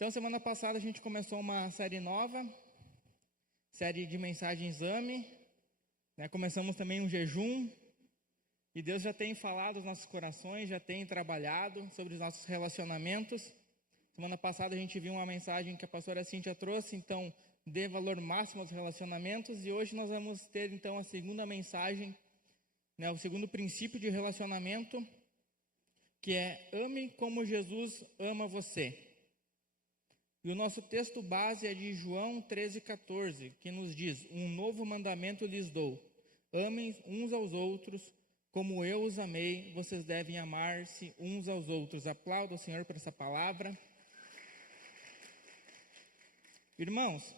Então, semana passada a gente começou uma série nova, série de mensagens AME, né? Começamos também um jejum, e Deus já tem falado aos nossos corações, já tem trabalhado sobre os nossos relacionamentos. Semana passada a gente viu uma mensagem que a pastora Cíntia trouxe, então, dê valor máximo aos relacionamentos, e hoje nós vamos ter então a segunda mensagem, né? O segundo princípio de relacionamento, que é ame como Jesus ama você. E o nosso texto base é de João 13,14, que nos diz: um novo mandamento lhes dou, amem uns aos outros, como eu os amei, vocês devem amar-se uns aos outros. Aplauda o Senhor por essa palavra. Irmãos,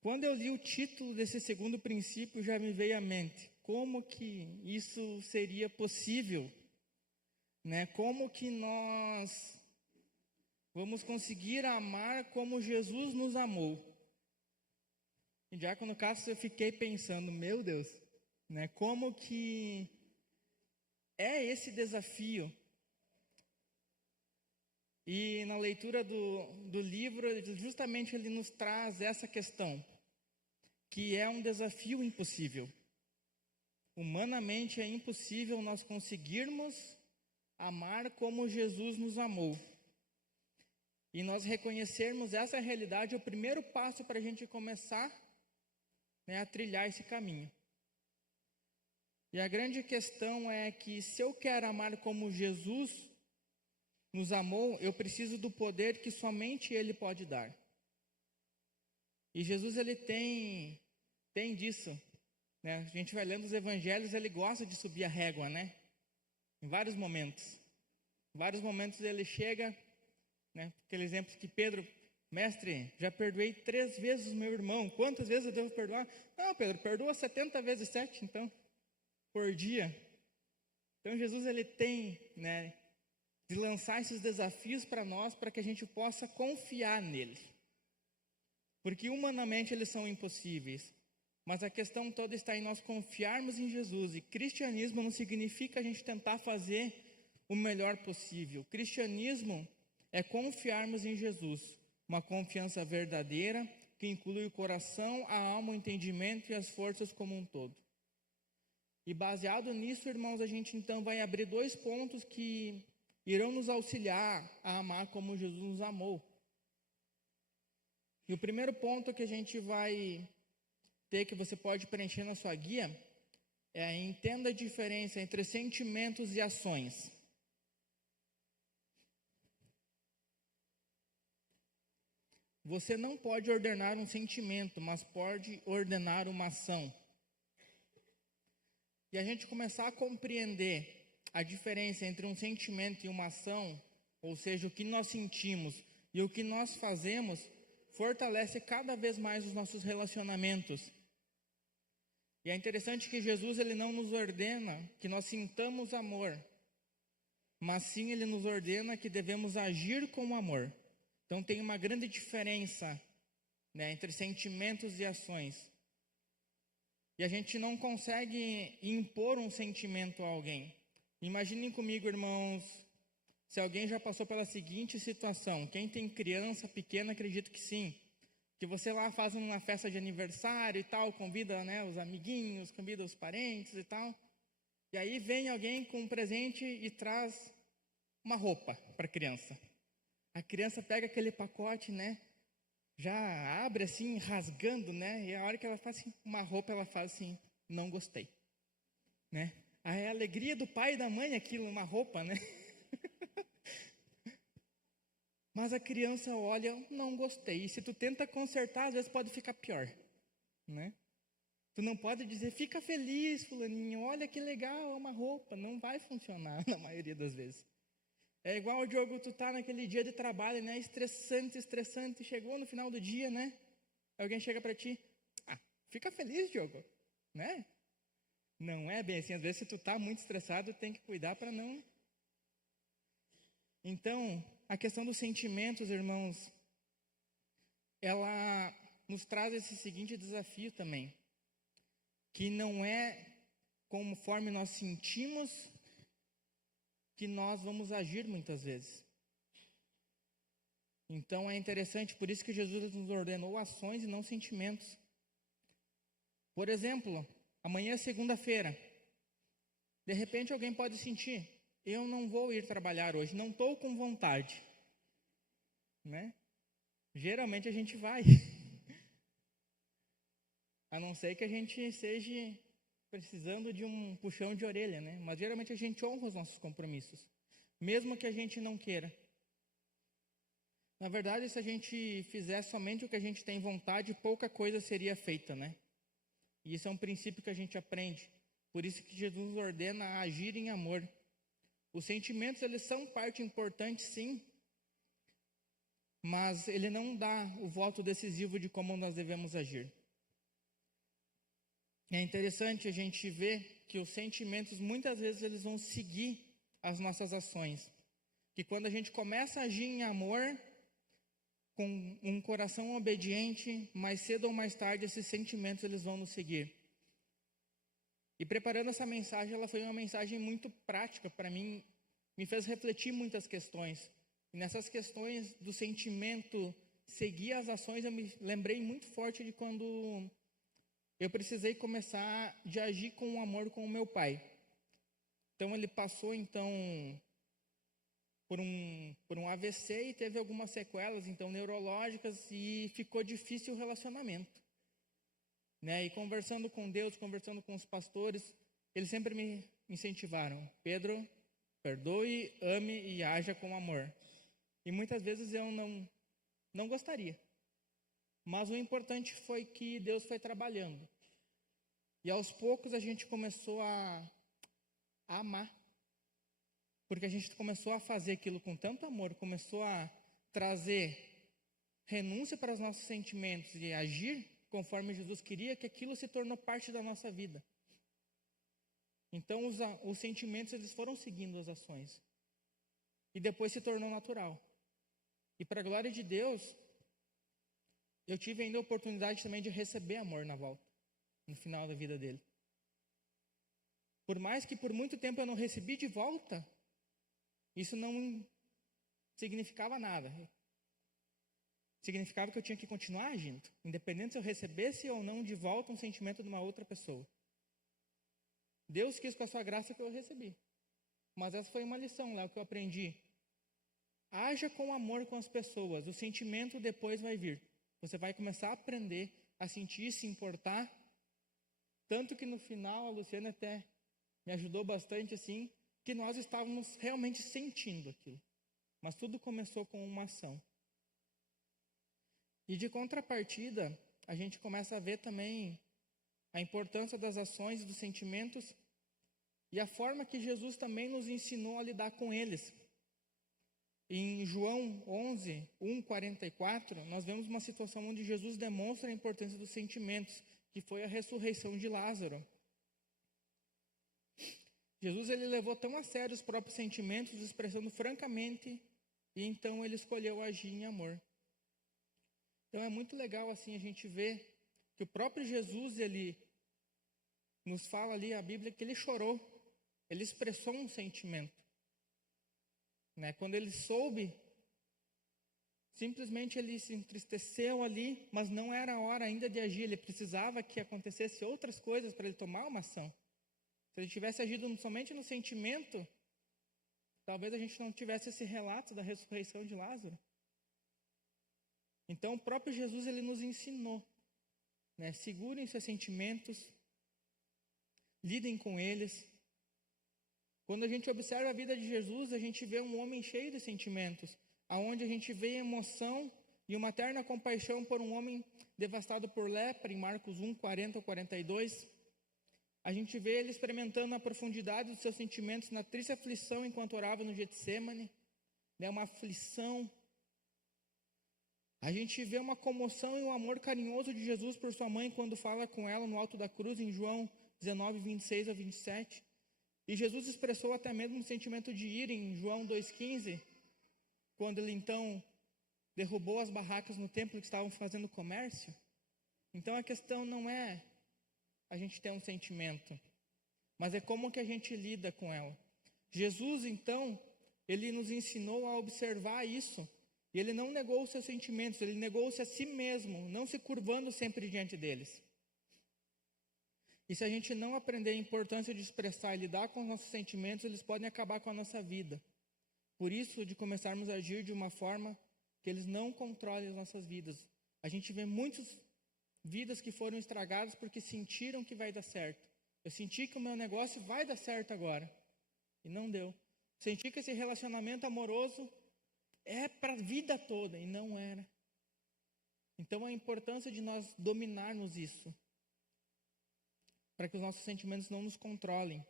quando eu li o título desse segundo princípio, já me veio à mente, como que isso seria possível, né? Como que nós vamos conseguir amar como Jesus nos amou? E já no caso eu fiquei pensando, meu Deus, né? Como que é esse desafio? E na leitura do livro, justamente ele nos traz essa questão, que é um desafio impossível. Humanamente é impossível nós conseguirmos amar como Jesus nos amou. E nós reconhecermos essa realidade é o primeiro passo para a gente começar, né, a trilhar esse caminho. E a grande questão é que se eu quero amar como Jesus nos amou, eu preciso do poder que somente Ele pode dar. E Jesus, Ele tem disso, né? A gente vai lendo os evangelhos, Ele gosta de subir a régua, né? Em vários momentos. Em vários momentos Ele chega, né? Aquele exemplo que Pedro, mestre, já perdoei 3 vezes o meu irmão, quantas vezes eu devo perdoar? Não, Pedro, perdoa 70 vezes 7, então, por dia. Então Jesus, Ele tem, né, de lançar esses desafios para nós, para que a gente possa confiar nele. Porque humanamente eles são impossíveis, mas a questão toda está em nós confiarmos em Jesus. E cristianismo não significa a gente tentar fazer o melhor possível. Cristianismo é confiarmos em Jesus, uma confiança verdadeira que inclui o coração, a alma, o entendimento e as forças como um todo. E baseado nisso, irmãos, a gente então vai abrir 2 pontos que irão nos auxiliar a amar como Jesus nos amou. E o primeiro ponto que a gente vai ter, que você pode preencher na sua guia, é: entenda a diferença entre sentimentos e ações. Você não pode ordenar um sentimento, mas pode ordenar uma ação. E a gente começar a compreender a diferença entre um sentimento e uma ação, ou seja, o que nós sentimos e o que nós fazemos, fortalece cada vez mais os nossos relacionamentos. E é interessante que Jesus, ele não nos ordena que nós sintamos amor, mas sim ele nos ordena que devemos agir com amor. Então tem uma grande diferença, né, entre sentimentos e ações. E a gente não consegue impor um sentimento a alguém. Imaginem comigo, irmãos, se alguém já passou pela seguinte situação. Quem tem criança pequena, acredito que sim. Que você lá faz uma festa de aniversário e tal, convida, né, os amiguinhos, convida os parentes e tal. E aí vem alguém com um presente e traz uma roupa para a criança. A criança pega aquele pacote, né, já abre assim, rasgando, né, e a hora que ela faz assim, uma roupa, ela fala assim: não gostei, né? A alegria do pai e da mãe, aquilo, uma roupa, né? Mas a criança olha: não gostei. E se tu tenta consertar, às vezes pode ficar pior, né? Tu não pode dizer: fica feliz, fulaninho, olha que legal, é uma roupa. Não vai funcionar na maioria das vezes. É igual o Diogo, tu tá naquele dia de trabalho, né? Estressante, chegou no final do dia, né? Alguém chega para ti: fica feliz, Diogo, né? Não é bem assim. Às vezes, se tu está muito estressado, tem que cuidar para não... Então, a questão dos sentimentos, irmãos, ela nos traz esse seguinte desafio também, que não é conforme nós sentimos que nós vamos agir muitas vezes. Então é interessante, por isso que Jesus nos ordenou ações e não sentimentos. Por exemplo, amanhã é segunda-feira. De repente alguém pode sentir, eu não vou ir trabalhar hoje, não estou com vontade. Né? Geralmente a gente vai. A não ser que a gente esteja precisando de um puxão de orelha, né? Mas geralmente a gente honra os nossos compromissos, mesmo que a gente não queira. Na verdade, se a gente fizer somente o que a gente tem vontade, pouca coisa seria feita, né? E isso é um princípio que a gente aprende. Por isso que Jesus ordena a agir em amor. Os sentimentos, eles são parte importante, sim, mas ele não dá o voto decisivo de como nós devemos agir. É interessante a gente ver que os sentimentos, muitas vezes, eles vão seguir as nossas ações. Que quando a gente começa a agir em amor, com um coração obediente, mais cedo ou mais tarde, esses sentimentos eles vão nos seguir. E preparando essa mensagem, ela foi uma mensagem muito prática para mim, me fez refletir muitas questões. E nessas questões do sentimento seguir as ações, eu me lembrei muito forte de quando eu precisei começar de agir com amor com o meu pai. Então ele passou por um AVC e teve algumas sequelas neurológicas e ficou difícil o relacionamento. Né? E conversando com Deus, conversando com os pastores, eles sempre me incentivaram. Pedro, perdoe, ame e haja com amor. E muitas vezes eu não gostaria. Mas o importante foi que Deus foi trabalhando. E aos poucos a gente começou a amar. Porque a gente começou a fazer aquilo com tanto amor, começou a trazer renúncia para os nossos sentimentos e agir conforme Jesus queria, que aquilo se tornou parte da nossa vida. Então os sentimentos eles foram seguindo as ações. E depois se tornou natural. E para a glória de Deus, eu tive ainda a oportunidade também de receber amor na volta, no final da vida dele. Por mais que por muito tempo eu não recebi de volta, isso não significava nada. Significava que eu tinha que continuar agindo, independente se eu recebesse ou não de volta um sentimento de uma outra pessoa. Deus quis com a sua graça que eu recebi. Mas essa foi uma lição, Léo, que eu aprendi. Haja com amor com as pessoas, o sentimento depois vai vir. Você vai começar a aprender a sentir, se importar. Tanto que no final, a Luciana até me ajudou bastante assim, que nós estávamos realmente sentindo aquilo. Mas tudo começou com uma ação. E de contrapartida, a gente começa a ver também a importância das ações e dos sentimentos e a forma que Jesus também nos ensinou a lidar com eles. Em João 11, 1:44, nós vemos uma situação onde Jesus demonstra a importância dos sentimentos, que foi a ressurreição de Lázaro. Jesus ele levou tão a sério os próprios sentimentos, expressando francamente, e então ele escolheu agir em amor. Então é muito legal assim a gente ver que o próprio Jesus, ele nos fala ali, a Bíblia, que ele chorou, ele expressou um sentimento. Né? Quando ele soube, simplesmente ele se entristeceu ali, mas não era a hora ainda de agir, ele precisava que acontecesse outras coisas para ele tomar uma ação. Se ele tivesse agido somente no sentimento, talvez a gente não tivesse esse relato da ressurreição de Lázaro. Então o próprio Jesus ele nos ensinou, né? Segurem seus sentimentos, lidem com eles. Quando a gente observa a vida de Jesus, a gente vê um homem cheio de sentimentos, aonde a gente vê emoção e uma terna compaixão por um homem devastado por lepra, em Marcos 1, 40 ou 42. A gente vê ele experimentando a profundidade dos seus sentimentos na triste aflição enquanto orava no Getsêmani, né, uma aflição. A gente vê uma comoção e um amor carinhoso de Jesus por sua mãe quando fala com ela no alto da cruz, em João 19, 26 a 27. E Jesus expressou até mesmo um sentimento de ira em João 2,15, quando ele então derrubou as barracas no templo que estavam fazendo comércio. Então a questão não é a gente ter um sentimento, mas é como que a gente lida com ela. Jesus então, ele nos ensinou a observar isso E ele não negou os seus sentimentos, ele negou-se a si mesmo, não se curvando sempre diante deles. E se a gente não aprender a importância de expressar e lidar com os nossos sentimentos, eles podem acabar com a nossa vida. Por isso, de começarmos a agir de uma forma que eles não controlem as nossas vidas. A gente vê muitas vidas que foram estragadas porque sentiram que vai dar certo. Eu senti que o meu negócio vai dar certo agora. E não deu. Senti que esse relacionamento amoroso é para a vida toda. E não era. Então, a importância de nós dominarmos isso. Para que os nossos sentimentos não nos controlem.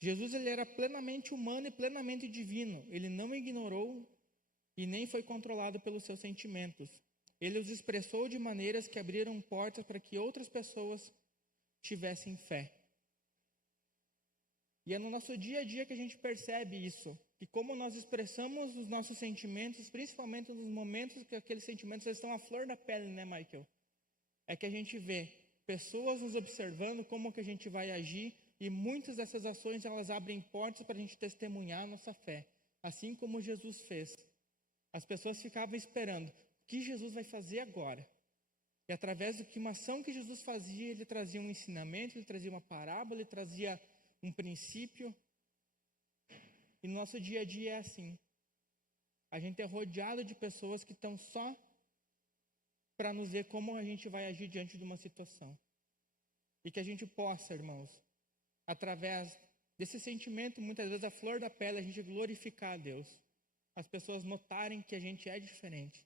Jesus, ele era plenamente humano e plenamente divino. Ele não ignorou e nem foi controlado pelos seus sentimentos. Ele os expressou de maneiras que abriram portas para que outras pessoas tivessem fé. E é no nosso dia a dia que a gente percebe isso. Que como nós expressamos os nossos sentimentos, principalmente nos momentos que aqueles sentimentos estão à flor da pele, né, Michael? É que a gente vê pessoas nos observando como que a gente vai agir. E muitas dessas ações, elas abrem portas para a gente testemunhar a nossa fé. Assim como Jesus fez. As pessoas ficavam esperando. O que Jesus vai fazer agora? E através de uma ação que Jesus fazia, ele trazia um ensinamento, ele trazia uma parábola, ele trazia um princípio. E no nosso dia a dia é assim. A gente é rodeado de pessoas que estão só para nos ver como a gente vai agir diante de uma situação. E que a gente possa, irmãos, através desse sentimento, muitas vezes a flor da pele, a gente glorificar a Deus. As pessoas notarem que a gente é diferente.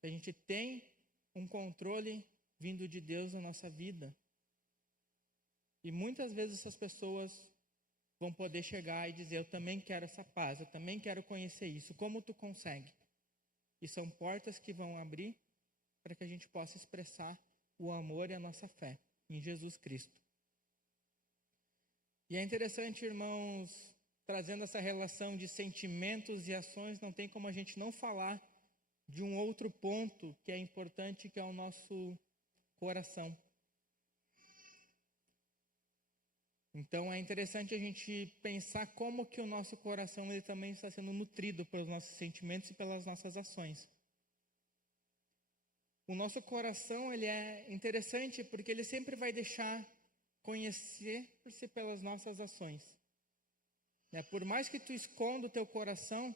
Que a gente tem um controle vindo de Deus na nossa vida. E muitas vezes essas pessoas vão poder chegar e dizer, eu também quero essa paz, eu também quero conhecer isso. Como tu consegue? E são portas que vão abrir para que a gente possa expressar o amor e a nossa fé em Jesus Cristo. E é interessante, irmãos, trazendo essa relação de sentimentos e ações, não tem como a gente não falar de um outro ponto que é importante, que é o nosso coração. Então, é interessante a gente pensar como que o nosso coração ele também está sendo nutrido pelos nossos sentimentos e pelas nossas ações. O nosso coração ele é interessante porque ele sempre vai deixar conhecer-se pelas nossas ações. Por mais que tu esconda o teu coração,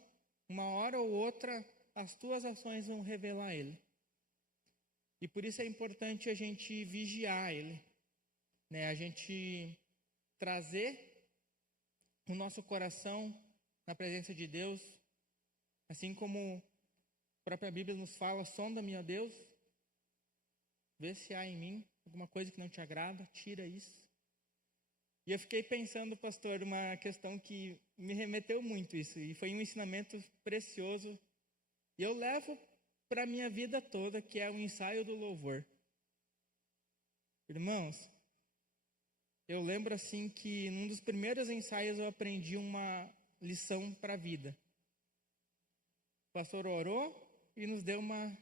uma hora ou outra, as tuas ações vão revelar ele. E por isso é importante a gente vigiar ele. A gente trazer o nosso coração na presença de Deus. Assim como a própria Bíblia nos fala, sonda-me, ó Deus, vê se há em mim alguma coisa que não te agrada, tira isso. E eu fiquei pensando, pastor, uma questão que me remeteu muito isso, e foi um ensinamento precioso, e eu levo para a minha vida toda, que é o ensaio do louvor. Irmãos, eu lembro assim que num dos primeiros ensaios eu aprendi uma lição para a vida. O pastor orou e nos deu uma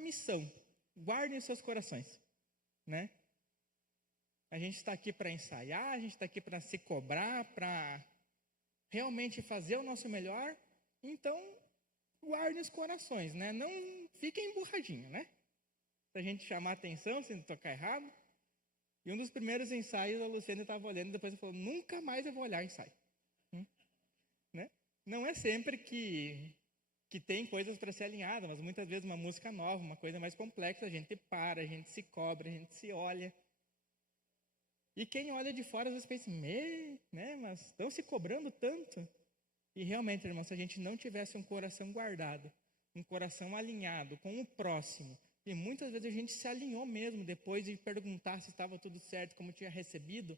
missão. Guardem os seus corações, né? A gente está aqui para ensaiar, a gente está aqui para se cobrar, para realmente fazer o nosso melhor. Então, guardem os corações, né? Não fiquem emburradinhos, né? Se a gente chamar atenção, se não tocar errado. E um dos primeiros ensaios, a Luciana estava olhando, depois ela falou, nunca mais eu vou olhar ensaio. Né? Não é sempre que tem coisas para ser alinhadas, mas muitas vezes uma música nova, uma coisa mais complexa, a gente para, a gente se cobra, a gente se olha. E quem olha de fora, às vezes pensa, né, mas estão se cobrando tanto. E realmente, irmão, se a gente não tivesse um coração guardado, um coração alinhado com o próximo, e muitas vezes a gente se alinhou mesmo, depois de perguntar se estava tudo certo, como tinha recebido,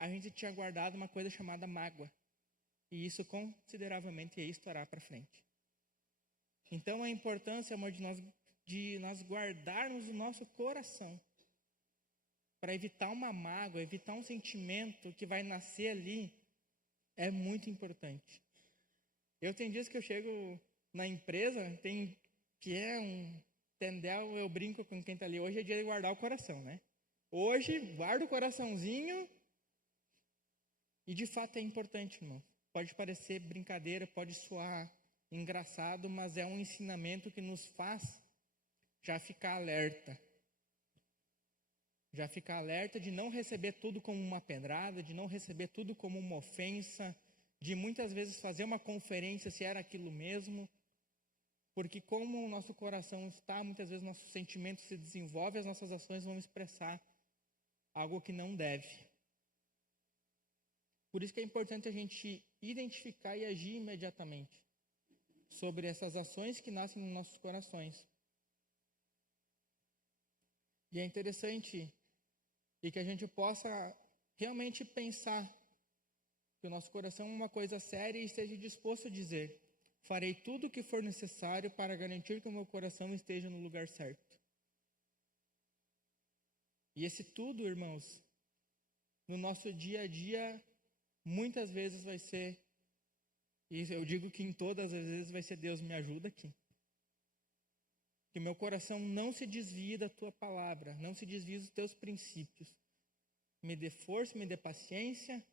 a gente tinha guardado uma coisa chamada mágoa. E isso consideravelmente ia estourar para frente. Então a importância, amor, de nós guardarmos o nosso coração, para evitar uma mágoa, evitar um sentimento que vai nascer ali, é muito importante. Eu tenho dias que eu chego na empresa, que é um tendel, eu brinco com quem está ali, hoje é dia de guardar o coração, né? Hoje, guarda o coraçãozinho, e de fato é importante, irmão. Pode parecer brincadeira, pode soar engraçado, mas é um ensinamento que nos faz já ficar alerta. Já ficar alerta de não receber tudo como uma pedrada, de não receber tudo como uma ofensa, de muitas vezes fazer uma conferência se era aquilo mesmo, porque como o nosso coração está, muitas vezes nossos sentimentos se desenvolvem, as nossas ações vão expressar algo que não deve. Por isso que é importante a gente identificar e agir imediatamente sobre essas ações que nascem nos nossos corações. E é interessante e que a gente possa realmente pensar que o nosso coração é uma coisa séria e esteja disposto a dizer: farei tudo o que for necessário para garantir que o meu coração esteja no lugar certo. E esse tudo, irmãos, no nosso dia a dia, muitas vezes vai ser, e eu digo que em todas as vezes vai ser: Deus, me ajuda aqui. Que meu coração não se desvie da tua palavra, não se desvie dos teus princípios. Me dê força, me dê paciência,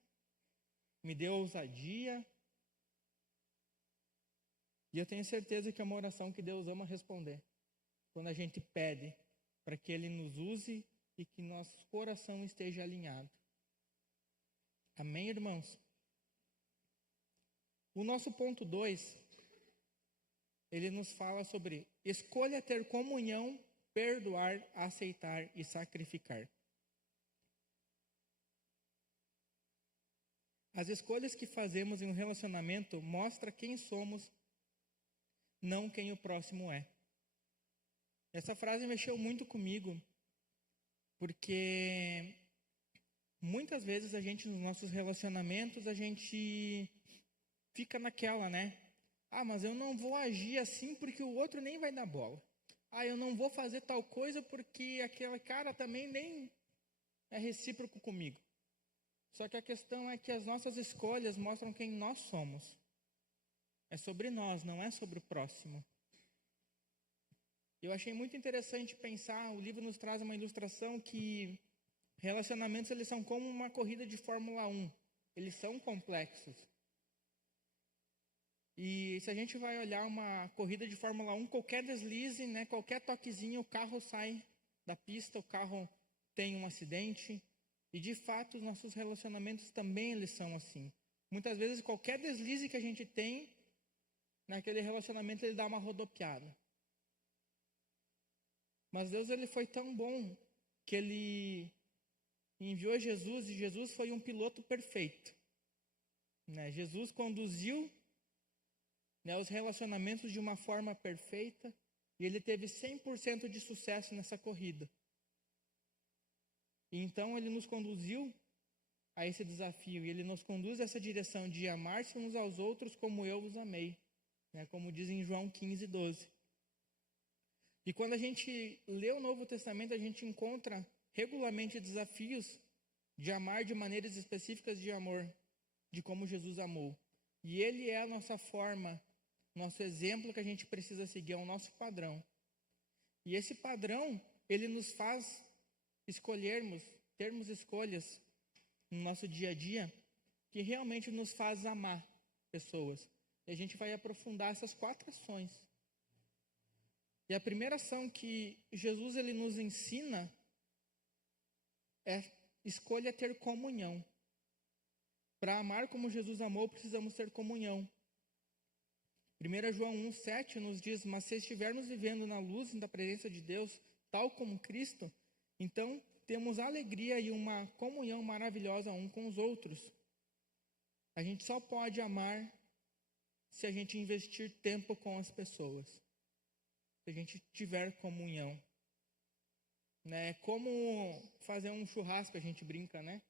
me dê ousadia. E eu tenho certeza que é uma oração que Deus ama responder. Quando a gente pede para que Ele nos use e que nosso coração esteja alinhado. Amém, irmãos? O nosso ponto 2, ele nos fala sobre escolha ter comunhão, perdoar, aceitar e sacrificar. As escolhas que fazemos em um relacionamento mostram quem somos, não quem o próximo é. Essa frase mexeu muito comigo, porque muitas vezes a gente, nos nossos relacionamentos, a gente fica naquela, né? Ah, mas eu não vou agir assim porque o outro nem vai dar bola. Ah, eu não vou fazer tal coisa porque aquele cara também nem é recíproco comigo. Só que a questão é que as nossas escolhas mostram quem nós somos. É sobre nós, não é sobre o próximo. Eu achei muito interessante pensar, o livro nos traz uma ilustração que relacionamentos eles são como uma corrida de Fórmula 1. Eles são complexos. E se a gente vai olhar uma corrida de Fórmula 1, qualquer deslize, né, qualquer toquezinho, o carro sai da pista, o carro tem um acidente. E de fato, os nossos relacionamentos também eles são assim. Muitas vezes, qualquer deslize que a gente tem, naquele relacionamento ele dá uma rodopiada. Mas Deus ele foi tão bom que Ele enviou Jesus e Jesus foi um piloto perfeito. Né? Jesus conduziu os relacionamentos de uma forma perfeita e Ele teve 100% de sucesso nessa corrida. E então Ele nos conduziu a esse desafio e Ele nos conduz a essa direção de amar-se uns aos outros como eu vos amei. Né? Como diz em João 15:12. E quando a gente lê o Novo Testamento, a gente encontra regularmente desafios de amar de maneiras específicas de amor, de como Jesus amou. E Ele é a nossa forma, nosso exemplo que a gente precisa seguir, é o nosso padrão. E esse padrão, ele nos faz escolhermos, termos escolhas no nosso dia a dia, que realmente nos faz amar pessoas. E a gente vai aprofundar essas 4 ações. E a primeira ação que Jesus ele nos ensina é escolha ter comunhão. Para amar como Jesus amou, precisamos ter comunhão. 1 João 1,7 nos diz: mas se estivermos vivendo na luz da presença de Deus, tal como Cristo, então temos alegria e uma comunhão maravilhosa um com os outros. A gente só pode amar se a gente investir tempo com as pessoas. Se a gente tiver comunhão. Né? Como fazer um churrasco, a gente brinca, né?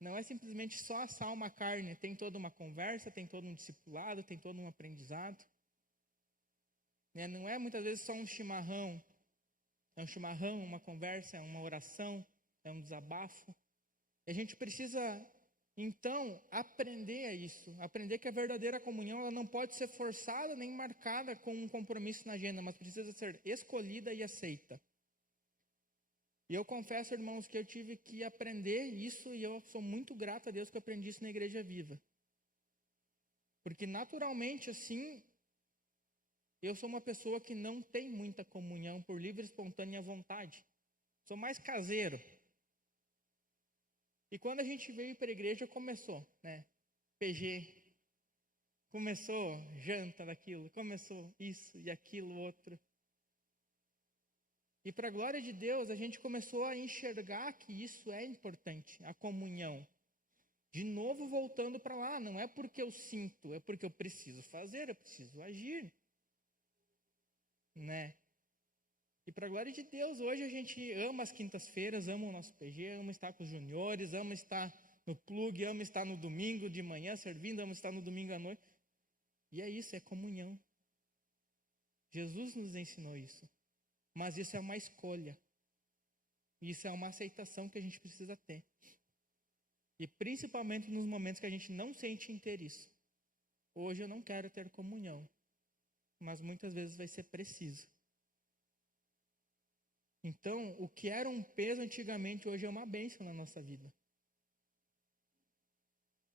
Não é simplesmente só assar uma carne, tem toda uma conversa, tem todo um discipulado, tem todo um aprendizado. Né? Não é muitas vezes só um chimarrão. É um chimarrão, uma conversa, é uma oração, é um desabafo. E a gente precisa, então, aprender a isso. Aprender que a verdadeira comunhão ela não pode ser forçada nem marcada com um compromisso na agenda, mas precisa ser escolhida e aceita. E eu confesso, irmãos, que eu tive que aprender isso e eu sou muito grato a Deus que eu aprendi isso na Igreja Viva. Porque naturalmente, assim, eu sou uma pessoa que não tem muita comunhão por livre e espontânea vontade. Sou mais caseiro. E quando a gente veio para a igreja, começou, né? PG, começou janta daquilo, começou isso e aquilo outro. E para a glória de Deus, a gente começou a enxergar que isso é importante, a comunhão. De novo voltando para lá, não é porque eu sinto, é porque eu preciso fazer, eu preciso agir. Né? E para a glória de Deus, hoje a gente ama as quintas-feiras, ama o nosso PG, ama estar com os juniores, ama estar no plug, ama estar no domingo de manhã servindo, ama estar no domingo à noite. E é isso, é comunhão. Jesus nos ensinou isso. Mas isso é uma escolha. Isso é uma aceitação que a gente precisa ter. E principalmente nos momentos que a gente não sente ter isso. Hoje eu não quero ter comunhão. Mas muitas vezes vai ser preciso. Então, o que era um peso antigamente, hoje é uma bênção na nossa vida.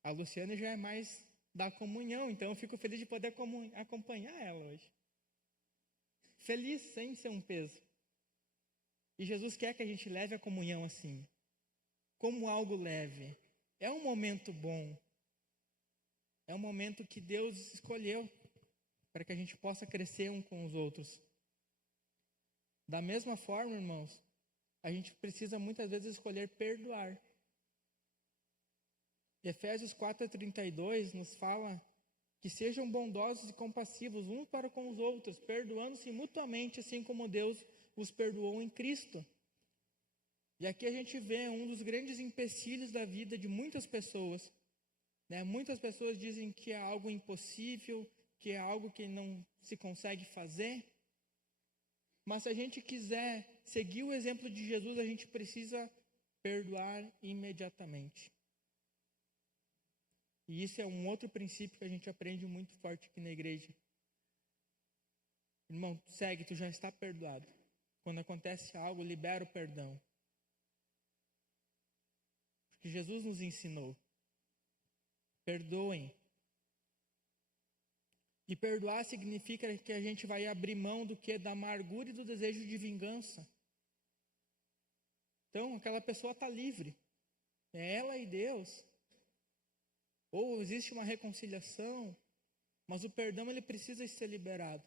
A Luciane já é mais da comunhão, então eu fico feliz de poder acompanhar ela hoje. Feliz sem ser um peso. E Jesus quer que a gente leve a comunhão assim, como algo leve. É um momento bom. É um momento que Deus escolheu para que a gente possa crescer um com os outros. Da mesma forma, irmãos, a gente precisa muitas vezes escolher perdoar. Efésios 4:32 nos fala que sejam bondosos e compassivos uns para com os outros, perdoando-se mutuamente, assim como Deus os perdoou em Cristo. E aqui a gente vê um dos grandes empecilhos da vida de muitas pessoas. Né? Muitas pessoas dizem que é algo impossível, que é algo que não se consegue fazer. Mas se a gente quiser seguir o exemplo de Jesus, a gente precisa perdoar imediatamente. E isso é um outro princípio que a gente aprende muito forte aqui na igreja. Irmão, segue, tu já está perdoado. Quando acontece algo, libera o perdão. Porque Jesus nos ensinou. Perdoem. E perdoar significa que a gente vai abrir mão do que? Da amargura e do desejo de vingança. Então, aquela pessoa está livre. É ela e Deus. Ou existe uma reconciliação, mas o perdão ele precisa ser liberado.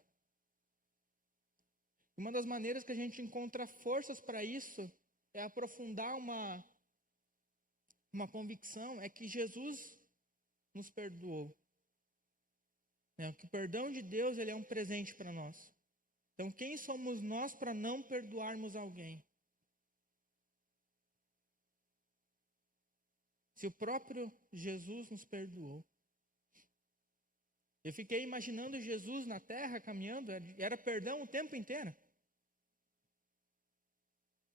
Uma das maneiras que a gente encontra forças para isso é aprofundar uma convicção, é que Jesus nos perdoou. Que o perdão de Deus ele é um presente para nós. Então, quem somos nós para não perdoarmos alguém? Se o próprio Jesus nos perdoou. Eu fiquei imaginando Jesus na terra caminhando, era perdão o tempo inteiro.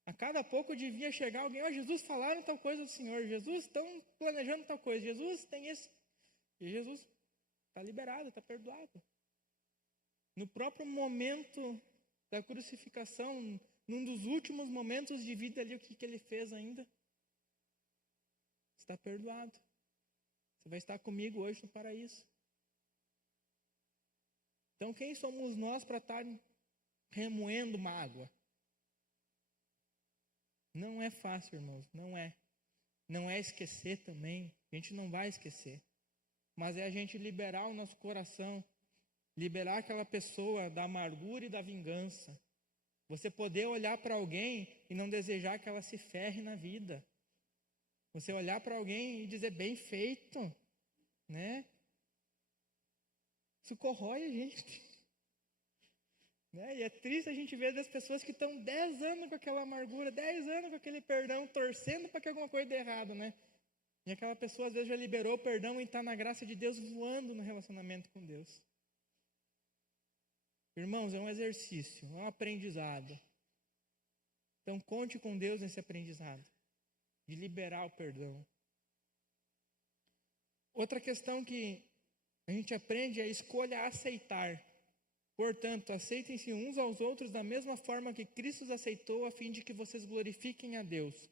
A cada pouco devia chegar alguém, Jesus, falaram tal coisa do Senhor, Jesus, estão planejando tal coisa, Jesus tem isso. E Jesus está liberado, está perdoado. No próprio momento da crucificação, num dos últimos momentos de vida ali, o que ele fez ainda? Está perdoado. Você vai estar comigo hoje no paraíso. Então, quem somos nós para estar remoendo mágoa? Não é fácil, irmãos, não é. Não é esquecer também, a gente não vai esquecer. Mas é a gente liberar o nosso coração, liberar aquela pessoa da amargura e da vingança. Você poder olhar para alguém e não desejar que ela se ferre na vida. Você olhar para alguém e dizer, bem feito, né? Isso corrói a gente. Né? E é triste a gente ver das pessoas que estão 10 anos com aquela amargura, 10 anos com aquele perdão, torcendo para que alguma coisa dê errado, né? E aquela pessoa às vezes já liberou o perdão e está na graça de Deus voando no relacionamento com Deus. Irmãos, é um exercício, é um aprendizado. Então conte com Deus nesse aprendizado, de liberar o perdão. Outra questão que a gente aprende é a escolha a aceitar. Portanto, aceitem-se uns aos outros da mesma forma que Cristo os aceitou, a fim de que vocês glorifiquem a Deus.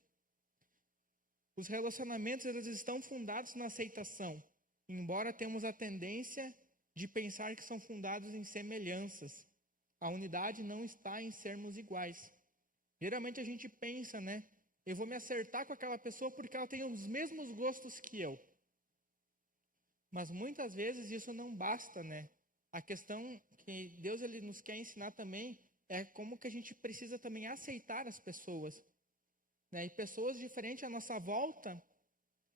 Os relacionamentos eles estão fundados na aceitação, embora temos a tendência de pensar que são fundados em semelhanças. A unidade não está em sermos iguais. Geralmente a gente pensa, né? Eu vou me acertar com aquela pessoa porque ela tem os mesmos gostos que eu. Mas muitas vezes isso não basta, né? A questão que Deus ele nos quer ensinar também é como que a gente precisa também aceitar as pessoas, né? E pessoas diferentes à nossa volta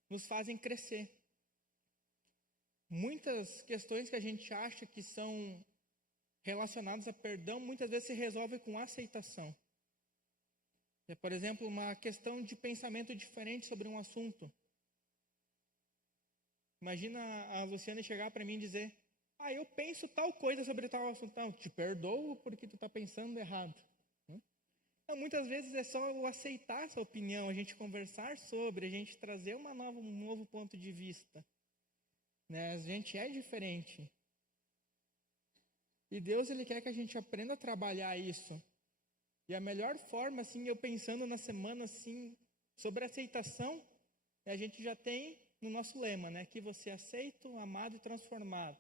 nos fazem crescer. Muitas questões que a gente acha que são relacionadas a perdão, muitas vezes se resolvem com aceitação. Por exemplo, uma questão de pensamento diferente sobre um assunto. Imagina a Luciana chegar para mim e dizer: eu penso tal coisa sobre tal assunto. Não, te perdoo porque tu está pensando errado. Então, muitas vezes é só eu aceitar essa opinião, a gente conversar sobre, a gente trazer um novo ponto de vista. Né? A gente é diferente. E Deus ele quer que a gente aprenda a trabalhar isso. E a melhor forma, assim, eu pensando na semana, assim, sobre aceitação, a gente já tem no nosso lema, né? Que você é aceito, amado e transformado.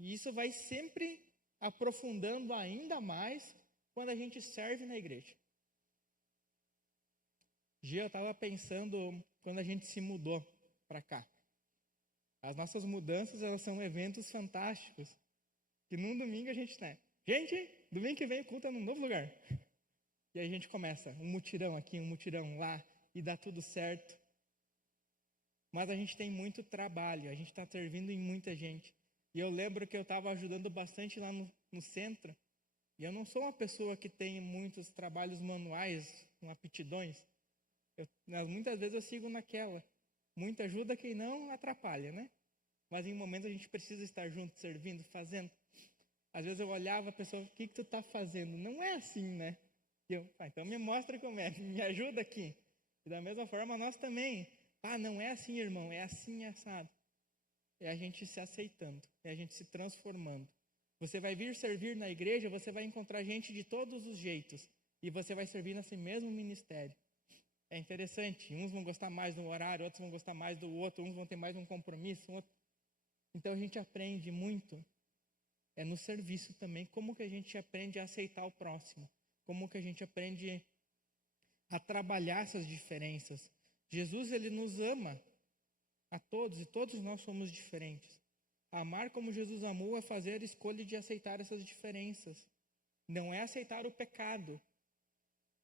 E isso vai sempre aprofundando ainda mais quando a gente serve na igreja. Eu estava pensando quando a gente se mudou para cá. As nossas mudanças, elas são eventos fantásticos. Que num domingo a gente, né? Gente, domingo que vem o culto é num novo lugar. E aí a gente começa um mutirão aqui, um mutirão lá, e dá tudo certo. Mas a gente tem muito trabalho, a gente está servindo em muita gente. E eu lembro que eu estava ajudando bastante lá no centro. E eu não sou uma pessoa que tem muitos trabalhos manuais, com aptidões. Muitas vezes eu sigo naquela. Muita ajuda, quem não atrapalha, né? Mas em momentos a gente precisa estar junto, servindo, fazendo. Às vezes eu olhava a pessoa: o que tu está fazendo? Não é assim, né? E eu: então me mostra como é, me ajuda aqui. E da mesma forma nós também. Não é assim, irmão, é assim assado. É a gente se aceitando, é a gente se transformando. Você vai vir servir na igreja, você vai encontrar gente de todos os jeitos. E você vai servir nesse mesmo ministério. É interessante, uns vão gostar mais do horário, outros vão gostar mais do outro, uns vão ter mais um compromisso. Então a gente aprende muito, no serviço também, como que a gente aprende a aceitar o próximo. Como que a gente aprende a trabalhar essas diferenças. Jesus, ele nos ama a todos, e todos nós somos diferentes. Amar como Jesus amou é fazer a escolha de aceitar essas diferenças. Não é aceitar o pecado,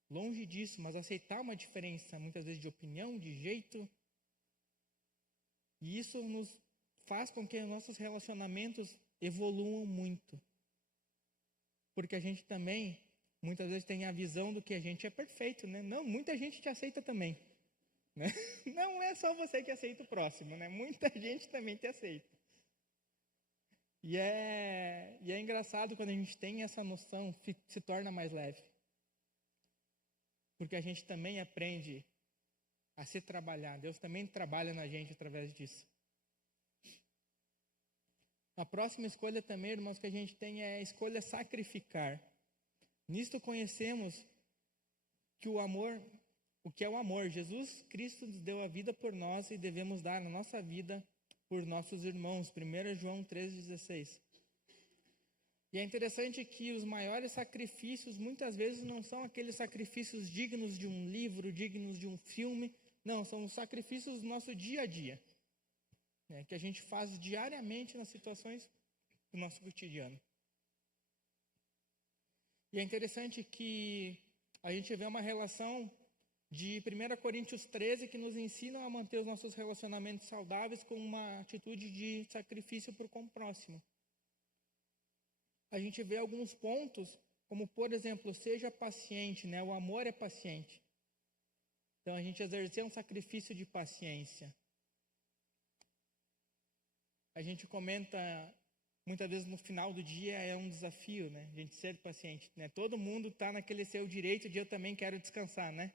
longe disso, mas aceitar uma diferença, muitas vezes de opinião, de jeito. E isso nos faz com que nossos relacionamentos evoluam muito. Porque a gente também, muitas vezes, tem a visão do que a gente é perfeito, né? Não, muita gente te aceita também. Né? Não é só você que aceita o próximo, né? Muita gente também te aceita. E é engraçado quando a gente tem essa noção, se torna mais leve. Porque a gente também aprende a se trabalhar. Deus também trabalha na gente através disso. A próxima escolha também, irmãos, que a gente tem é a escolha sacrificar. Nisto conhecemos que o que é o amor. Jesus Cristo nos deu a vida por nós e devemos dar a nossa vida por nossos irmãos. 1 João 3,16. E é interessante que os maiores sacrifícios muitas vezes não são aqueles sacrifícios dignos de um livro, dignos de um filme. Não, são os sacrifícios do nosso dia a dia, né, que a gente faz diariamente nas situações do nosso cotidiano. E é interessante que a gente vê uma relação de 1 Coríntios 13 que nos ensinam a manter os nossos relacionamentos saudáveis com uma atitude de sacrifício com o próximo. A gente vê alguns pontos, como por exemplo, seja paciente, né? O amor é paciente. Então a gente exercer um sacrifício de paciência. A gente comenta, muitas vezes no final do dia é um desafio, né? A gente ser paciente, né? Todo mundo está naquele seu direito de eu também quero descansar, né?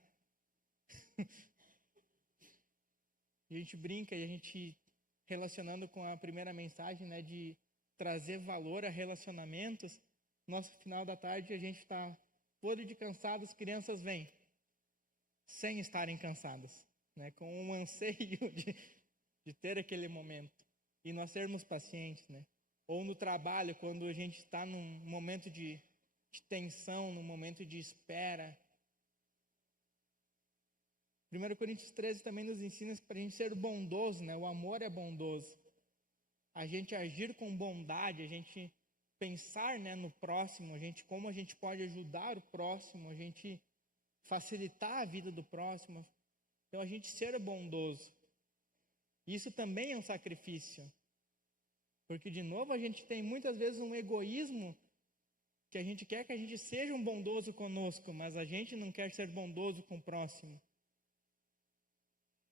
A gente brinca e a gente, relacionando com a primeira mensagem, né, de trazer valor a relacionamentos, nosso final da tarde a gente está podre de cansado, as crianças vêm sem estarem cansadas, né, com um anseio de ter aquele momento. E nós sermos pacientes, né? Ou no trabalho, quando a gente está num momento de tensão, num momento de espera. 1 Coríntios 13 também nos ensina para a gente ser bondoso, né? O amor é bondoso. A gente agir com bondade, a gente pensar, né, no próximo, como a gente pode ajudar o próximo, a gente facilitar a vida do próximo. Então, a gente ser bondoso. Isso também é um sacrifício. Porque, de novo, a gente tem muitas vezes um egoísmo que a gente quer que a gente seja um bondoso conosco, mas a gente não quer ser bondoso com o próximo.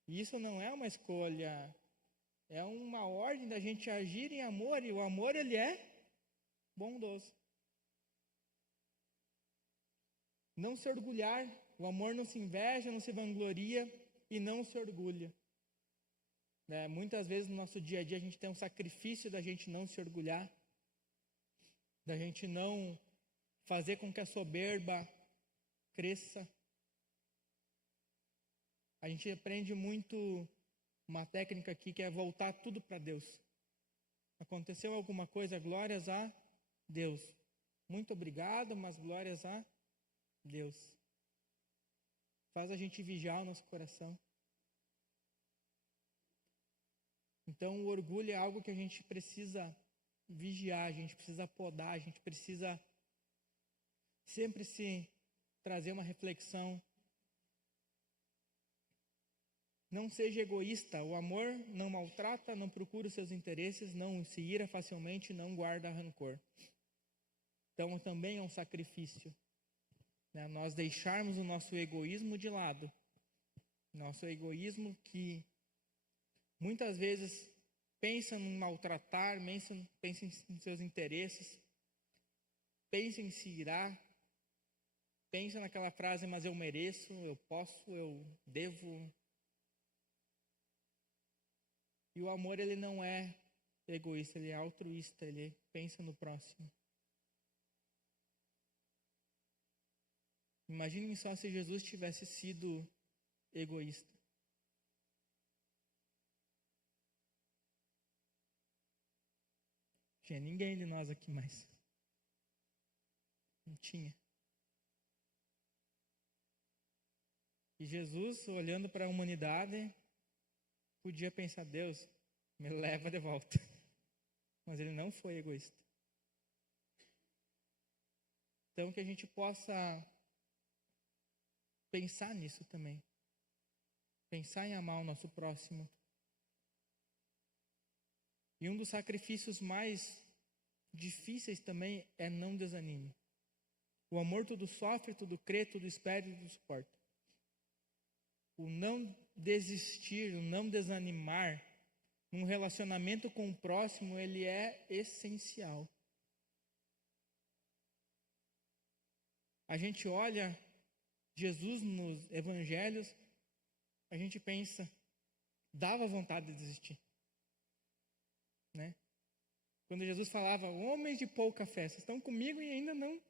E isso não é uma escolha, é uma ordem da gente agir em amor, e o amor, ele é bondoso. Não se orgulhar, o amor não se inveja, não se vangloria e não se orgulha. Muitas vezes no nosso dia a dia a gente tem um sacrifício da gente não se orgulhar, da gente não fazer com que a soberba cresça. A gente aprende muito uma técnica aqui que é voltar tudo para Deus. Aconteceu alguma coisa, glórias a Deus. Muito obrigado, mas glórias a Deus. Faz a gente vigiar o nosso coração. Então, o orgulho é algo que a gente precisa vigiar, a gente precisa podar, a gente precisa sempre se trazer uma reflexão. Não seja egoísta, o amor não maltrata, não procura os seus interesses, não se ira facilmente, não guarda rancor. Então, também é um sacrifício, né? Nós deixarmos o nosso egoísmo de lado. Nosso egoísmo que muitas vezes pensa em maltratar, pensa em seus interesses, pensa em se irar, pensa naquela frase, mas eu mereço, eu posso, eu devo. E o amor, ele não é egoísta, ele é altruísta, ele pensa no próximo. Imaginem só se Jesus tivesse sido egoísta. Tinha ninguém de nós aqui mais. Não tinha. E Jesus, olhando para a humanidade, podia pensar, Deus, me leva de volta. Mas ele não foi egoísta. Então, que a gente possa pensar nisso também. Pensar em amar o nosso próximo. E um dos sacrifícios mais difíceis também é não desanime. O amor tudo sofre, tudo crê, tudo espera e tudo suporta. O não desistir, o não desanimar num relacionamento com o próximo, ele é essencial. A gente olha Jesus nos evangelhos, a gente pensa, dava vontade de desistir. Né? Quando Jesus falava, homens de pouca fé, vocês estão comigo e ainda não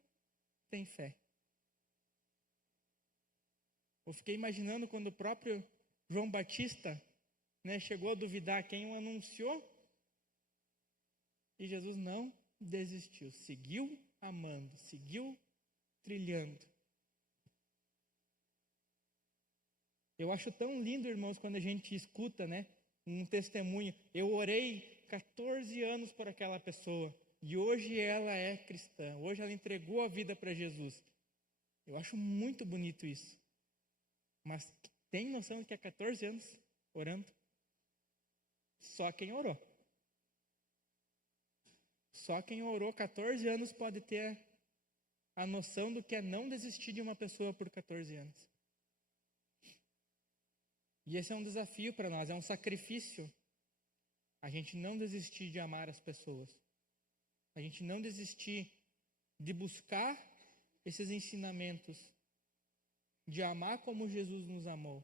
têm fé. Eu fiquei imaginando quando o próprio João Batista, né, chegou a duvidar quem o anunciou. E Jesus não desistiu, seguiu amando, seguiu trilhando. Eu acho tão lindo, irmãos, quando a gente escuta, né, um testemunho. Eu orei 14 anos por aquela pessoa e hoje ela é cristã. Hoje ela entregou a vida para Jesus. Eu acho muito bonito isso. Mas tem noção de que há 14 anos orando? Só quem orou. Só quem orou 14 anos pode ter a noção do que é não desistir de uma pessoa por 14 anos. E esse é um desafio para nós, é um sacrifício. A gente não desistir de amar as pessoas. A gente não desistir de buscar esses ensinamentos, de amar como Jesus nos amou.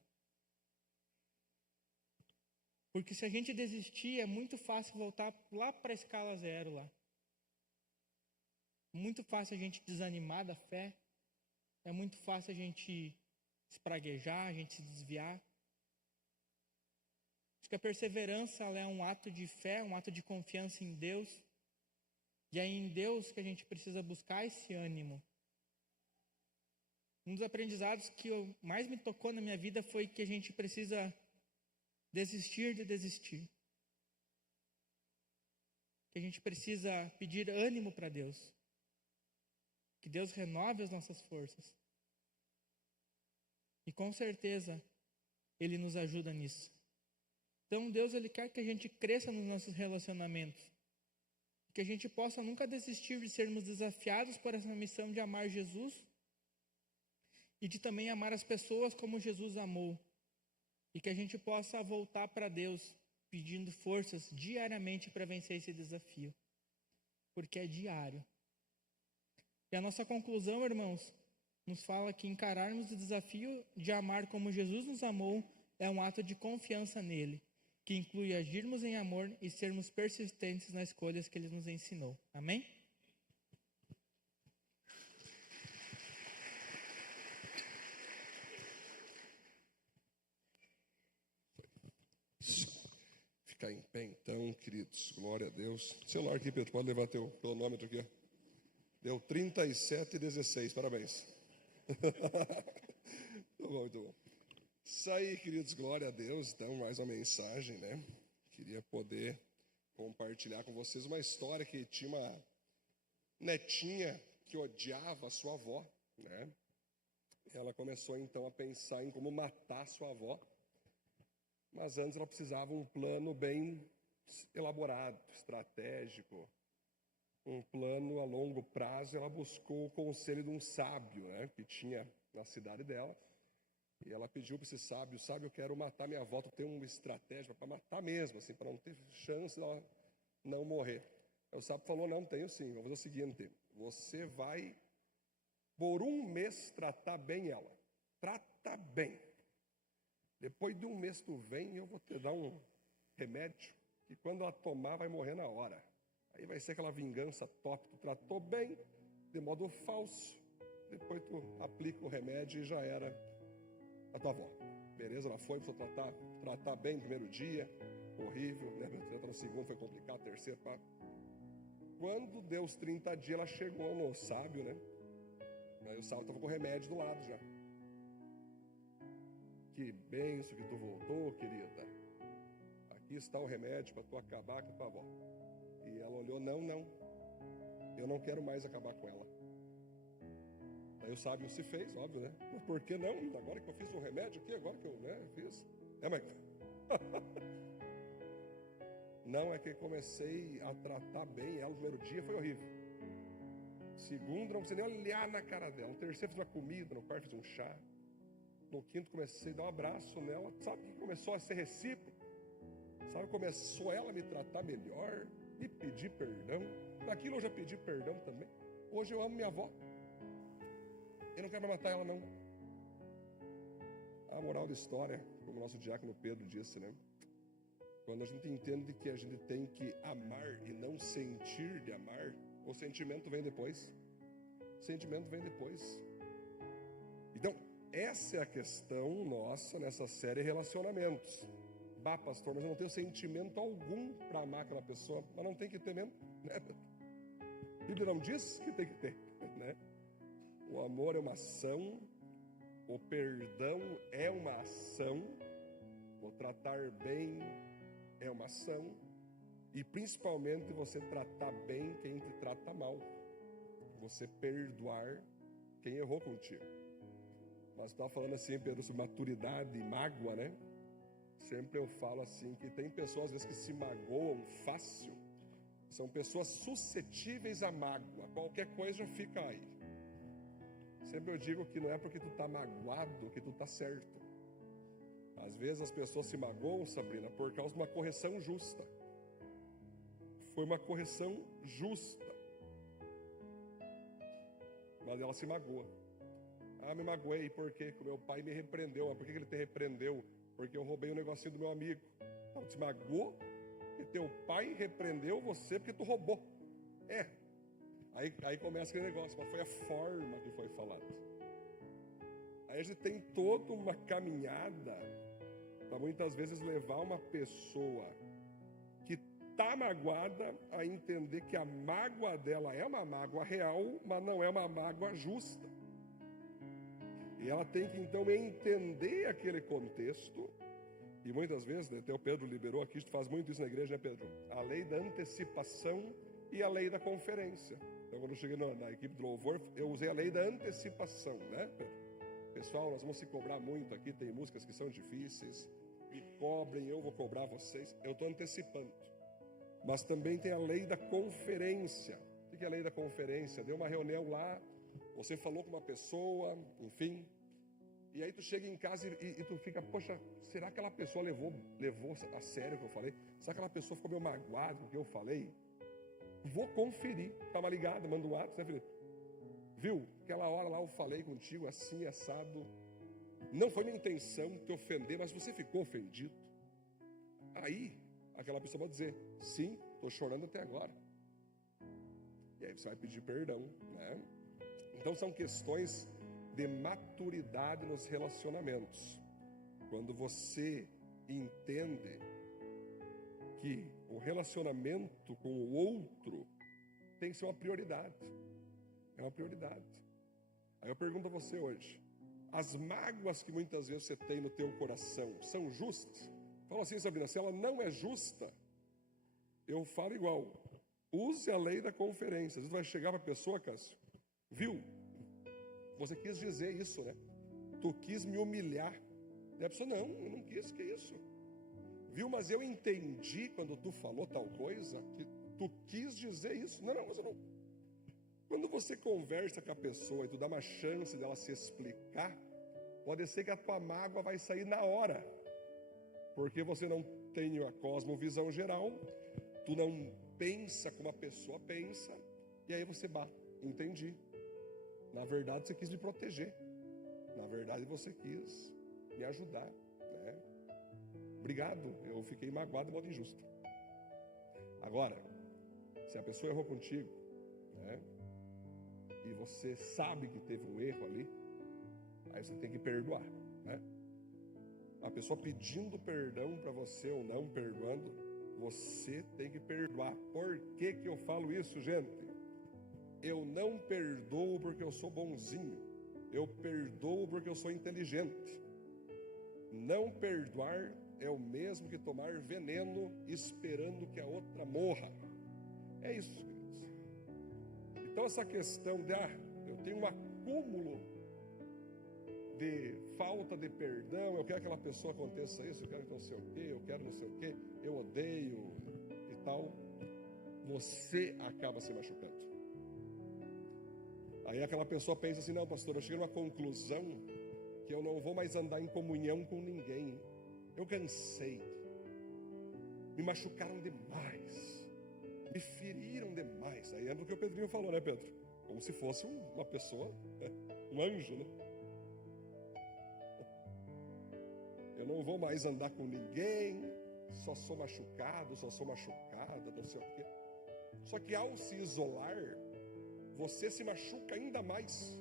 Porque se a gente desistir, é muito fácil voltar lá para a escala zero lá. Muito fácil a gente desanimar da fé. É muito fácil a gente espraguejar, a gente se desviar. Acho que a perseverança ela é um ato de fé, um ato de confiança em Deus. E é em Deus que a gente precisa buscar esse ânimo. Um dos aprendizados que mais me tocou na minha vida foi que a gente precisa desistir de desistir. Que a gente precisa pedir ânimo para Deus. Que Deus renove as nossas forças. E com certeza, Ele nos ajuda nisso. Então Deus, Ele quer que a gente cresça nos nossos relacionamentos. Que a gente possa nunca desistir de sermos desafiados por essa missão de amar Jesus e de também amar as pessoas como Jesus amou. E que a gente possa voltar para Deus pedindo forças diariamente para vencer esse desafio. Porque é diário. E a nossa conclusão, irmãos, nos fala que encararmos o desafio de amar como Jesus nos amou é um ato de confiança nele, que inclui agirmos em amor e sermos persistentes nas escolhas que Ele nos ensinou. Amém? Ficar em pé então, queridos. Glória a Deus. Celular aqui, Pedro, pode levar teu cronômetro aqui. Deu 37:16, parabéns. Muito bom, muito bom. Isso aí, queridos, glória a Deus. Então, mais uma mensagem, né? Queria poder compartilhar com vocês uma história que tinha uma netinha que odiava a sua avó, né? Ela começou então a pensar em como matar sua avó, mas antes ela precisava um plano bem elaborado, estratégico, um plano a longo prazo. Ela buscou o conselho de um sábio, né, que tinha na cidade dela. E ela pediu para esse sábio: sábio, eu quero matar minha avó, tu tem uma estratégia para matar mesmo, assim, para não ter chance de ela não morrer. Aí o sábio falou: não, tenho sim, vou fazer o seguinte, você vai por um mês tratar bem ela, trata bem. Depois de um mês tu vem e eu vou te dar um remédio que quando ela tomar vai morrer na hora. Aí vai ser aquela vingança top, tu tratou bem, de modo falso, depois tu aplica o remédio e já era a tua avó. Beleza, ela foi, precisou tratar bem no primeiro dia, horrível, né? No segundo foi complicado, terceiro, pá. Quando deu os 30 dias, ela chegou no sábio, né? Aí o sábio estava com o remédio do lado já. Que benção que tu voltou, querida. Aqui está o remédio para tu acabar com a tua avó. E ela olhou: não, eu não quero mais acabar com ela. Aí o sábio se fez, óbvio, né? Mas por que não? Agora que eu fiz um remédio aqui, agora que eu, né, fiz. Mas não, é que comecei a tratar bem ela no primeiro dia, foi horrível. Segundo, não precisei nem olhar na cara dela. No terceiro, fiz uma comida, no quarto, fiz um chá. No quinto, comecei a dar um abraço nela. Sabe que começou a ser recíproco? Sabe, começou ela a me tratar melhor, me pedir perdão. Daquilo eu já pedi perdão também. Hoje eu amo minha avó. Eu não quero mais matar ela, não. A moral da história, como o nosso diácono Pedro disse, né? Quando a gente entende que a gente tem que amar e não sentir de amar, o sentimento vem depois. O sentimento vem depois. Então, essa é a questão nossa nessa série Relacionamentos. Bah, pastor, mas eu não tenho sentimento algum para amar aquela pessoa. Mas não tem que ter mesmo, né? A Bíblia não diz que tem que ter, né? O amor é uma ação, o perdão é uma ação, o tratar bem é uma ação, e principalmente você tratar bem quem te trata mal, você perdoar quem errou contigo. Mas estava falando assim, Pedro, sobre maturidade e mágoa, né? Sempre eu falo assim, que tem pessoas às vezes que se magoam fácil, são pessoas suscetíveis à mágoa, qualquer coisa já fica aí. Sempre eu digo que não é porque tu está magoado que tu está certo. Às vezes as pessoas se magoam, Sabrina, por causa de uma correção justa. Foi uma correção justa, mas ela se magoa. Ah, me magoei porque o meu pai me repreendeu. Mas por que ele te repreendeu? Porque eu roubei um negocinho do meu amigo. Então te magoou que teu pai repreendeu você porque tu roubou. Aí começa aquele negócio, mas foi a forma que foi falado. Aí a gente tem toda uma caminhada para muitas vezes levar uma pessoa que está magoada a entender que a mágoa dela é uma mágoa real, mas não é uma mágoa justa. E ela tem que então entender aquele contexto. E muitas vezes, né, até o Pedro liberou aqui, a gente faz muito isso na igreja, né, Pedro? A lei da antecipação e a lei da conferência. Então, quando eu cheguei na equipe do louvor, eu usei a lei da antecipação, né, Pedro? Pessoal, nós vamos se cobrar muito aqui, tem músicas que são difíceis, me cobrem, eu vou cobrar vocês. Eu estou antecipando. Mas também tem a lei da conferência. O que é a lei da conferência? Deu uma reunião lá, você falou com uma pessoa, enfim, e aí tu chega em casa e tu fica, poxa, será que aquela pessoa levou a sério o que eu falei? Será que aquela pessoa ficou meio magoada com o que eu falei? Vou conferir, tava ligado, manda um WhatsApp, né, Felipe? Viu, aquela hora lá eu falei contigo assim, assado, não foi minha intenção te ofender, mas você ficou ofendido. Aí, aquela pessoa vai dizer, sim, estou chorando até agora. E aí você vai pedir perdão, né? Então são questões de maturidade nos relacionamentos. Quando você entende que o relacionamento com o outro tem que ser uma prioridade. É uma prioridade. Aí eu pergunto a você hoje, as mágoas que muitas vezes você tem no teu coração são justas? Fala assim, Sabrina, se ela não é justa, eu falo igual. Use a lei da conferência. Às vezes vai chegar para a pessoa, Cássio, viu? Você quis dizer isso, né? Tu quis me humilhar. E a pessoa, não, eu não quis, que isso? Viu, mas eu entendi quando tu falou tal coisa, que tu quis dizer isso. Não, mas eu não. Quando você conversa com a pessoa e tu dá uma chance dela se explicar, pode ser que a tua mágoa vai sair na hora. Porque você não tem a cosmovisão geral, tu não pensa como a pessoa pensa, e aí você bate, entendi. Na verdade você quis me proteger. Na verdade você quis me ajudar, né? Obrigado, eu fiquei magoado de modo injusto. Agora, se a pessoa errou contigo, né? E você sabe que teve um erro ali, aí você tem que perdoar, né? A pessoa pedindo perdão para você ou não perdoando, você tem que perdoar. Por que que eu falo isso, gente? Eu não perdoo porque eu sou bonzinho. Eu perdoo porque eu sou inteligente. Não perdoar é o mesmo que tomar veneno esperando que a outra morra. É isso, queridos. Então essa questão de, eu tenho um acúmulo de falta de perdão, eu quero que aquela pessoa aconteça isso, eu quero que não sei o quê, eu quero não sei o quê, eu odeio e tal, você acaba se machucando. Aí aquela pessoa pensa assim, não, pastor, eu cheguei numa conclusão que eu não vou mais andar em comunhão com ninguém. Eu cansei. Me machucaram demais. Me feriram demais. Aí entra o que o Pedrinho falou, né, Pedro? Como se fosse uma pessoa, um anjo, né? Eu não vou mais andar com ninguém, só sou machucado, só sou machucada, não sei o quê. Só que ao se isolar, você se machuca ainda mais.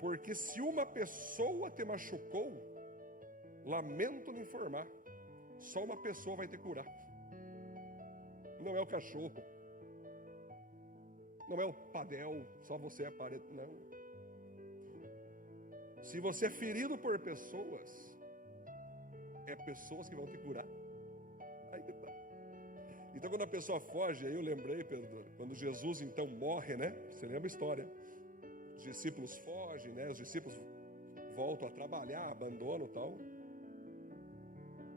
Porque se uma pessoa te machucou, lamento lhe informar, só uma pessoa vai te curar. Não é o cachorro, não é o padel, só você é a parede, não. Se você é ferido por pessoas, é pessoas que vão te curar. Aí que tá. Então quando a pessoa foge, aí eu lembrei, Pedro, quando Jesus então morre, né? Você lembra a história? Os discípulos fogem, né? Os discípulos voltam a trabalhar, abandonam e tal.